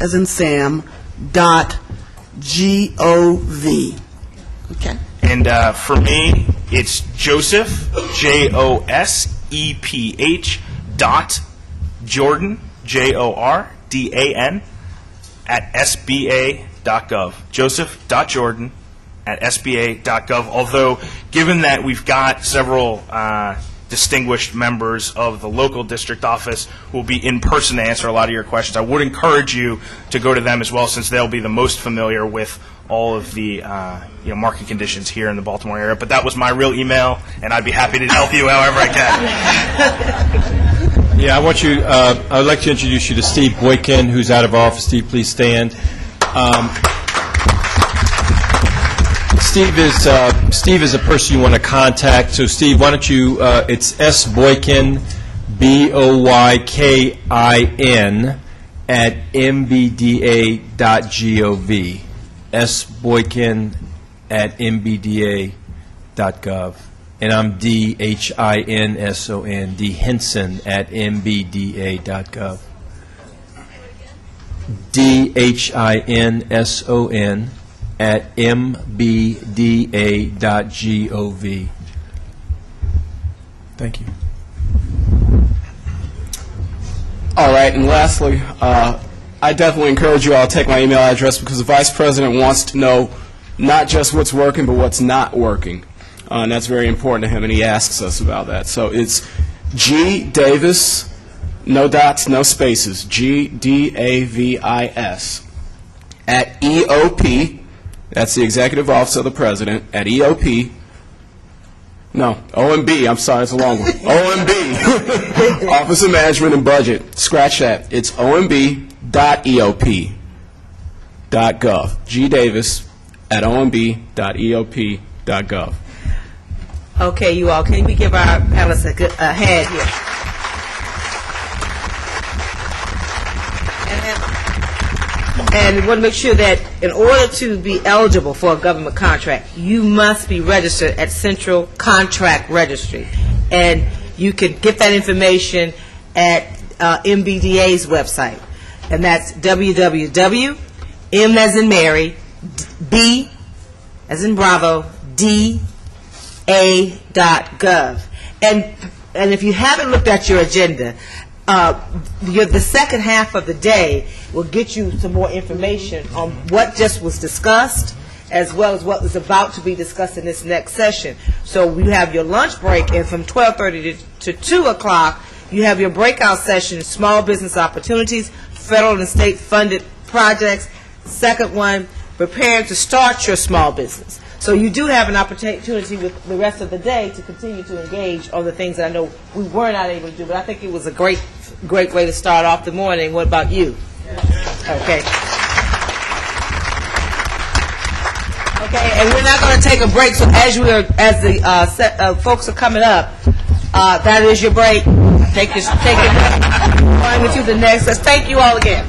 as in Sam, .gov. Okay. And for me, it's Joseph, J-O-S-E-P-H .Jordan, J-O-R-D-A-N, at sba.gov. Joseph.Jordan at sba.gov. Although, given that we've got several distinguished members of the local district office who will be in person to answer a lot of your questions, I would encourage you to go to them as well, since they'll be the most familiar with all of the market conditions here in the Baltimore area. But that was my real email, and I'd be happy to help you however I can. Yeah, I would like to introduce you to Steve Boykin, who's out of office. Steve, please stand. Steve is a person you want to contact. So, Steve, why don't you? It's S Boykin, B-O-Y-K-I-N at mbda.gov. S Boykin at mbda.gov. And I'm D-H-I-N-S-O-N, D Henson at mbda.gov. D-H-I-N-S-O-N at mbda.gov. Thank you. All right, and lastly, I definitely encourage you all to take my email address, because the Vice President wants to know not just what's working, but what's not working. And that's very important to him, and he asks us about that. So it's G. Davis, no dots, no spaces, G-D-A-V-I-S, at EOP, that's the Executive Office of the President, at EOP, no, OMB, I'm sorry, it's a long one, OMB, Office of Management and Budget, scratch that, it's omb.eop.gov, G. Davis at omb.eop.gov. Okay, you all, can we give our panelists a hand here? And we want to make sure that in order to be eligible for a government contract, you must be registered at Central Contract Registry. And you can get that information at MBDA's website. And that's www.m as in Mary, B as in Bravo, D a.gov. And if you haven't looked at your agenda, the second half of the day will get you some more information on what just was discussed, as well as what was about to be discussed in this next session. So you have your lunch break, and from 12:30 to 2 o'clock, you have your breakout session, small business opportunities, federal and state funded projects. Second one, preparing to start your small business. So you do have an opportunity with the rest of the day to continue to engage on the things that I know we were not able to do, but I think it was a great way to start off the morning. What about you? Okay. Okay, and we're not going to take a break, so as the folks are coming up, that is your break. Take it. Going to the next. Thank you all again.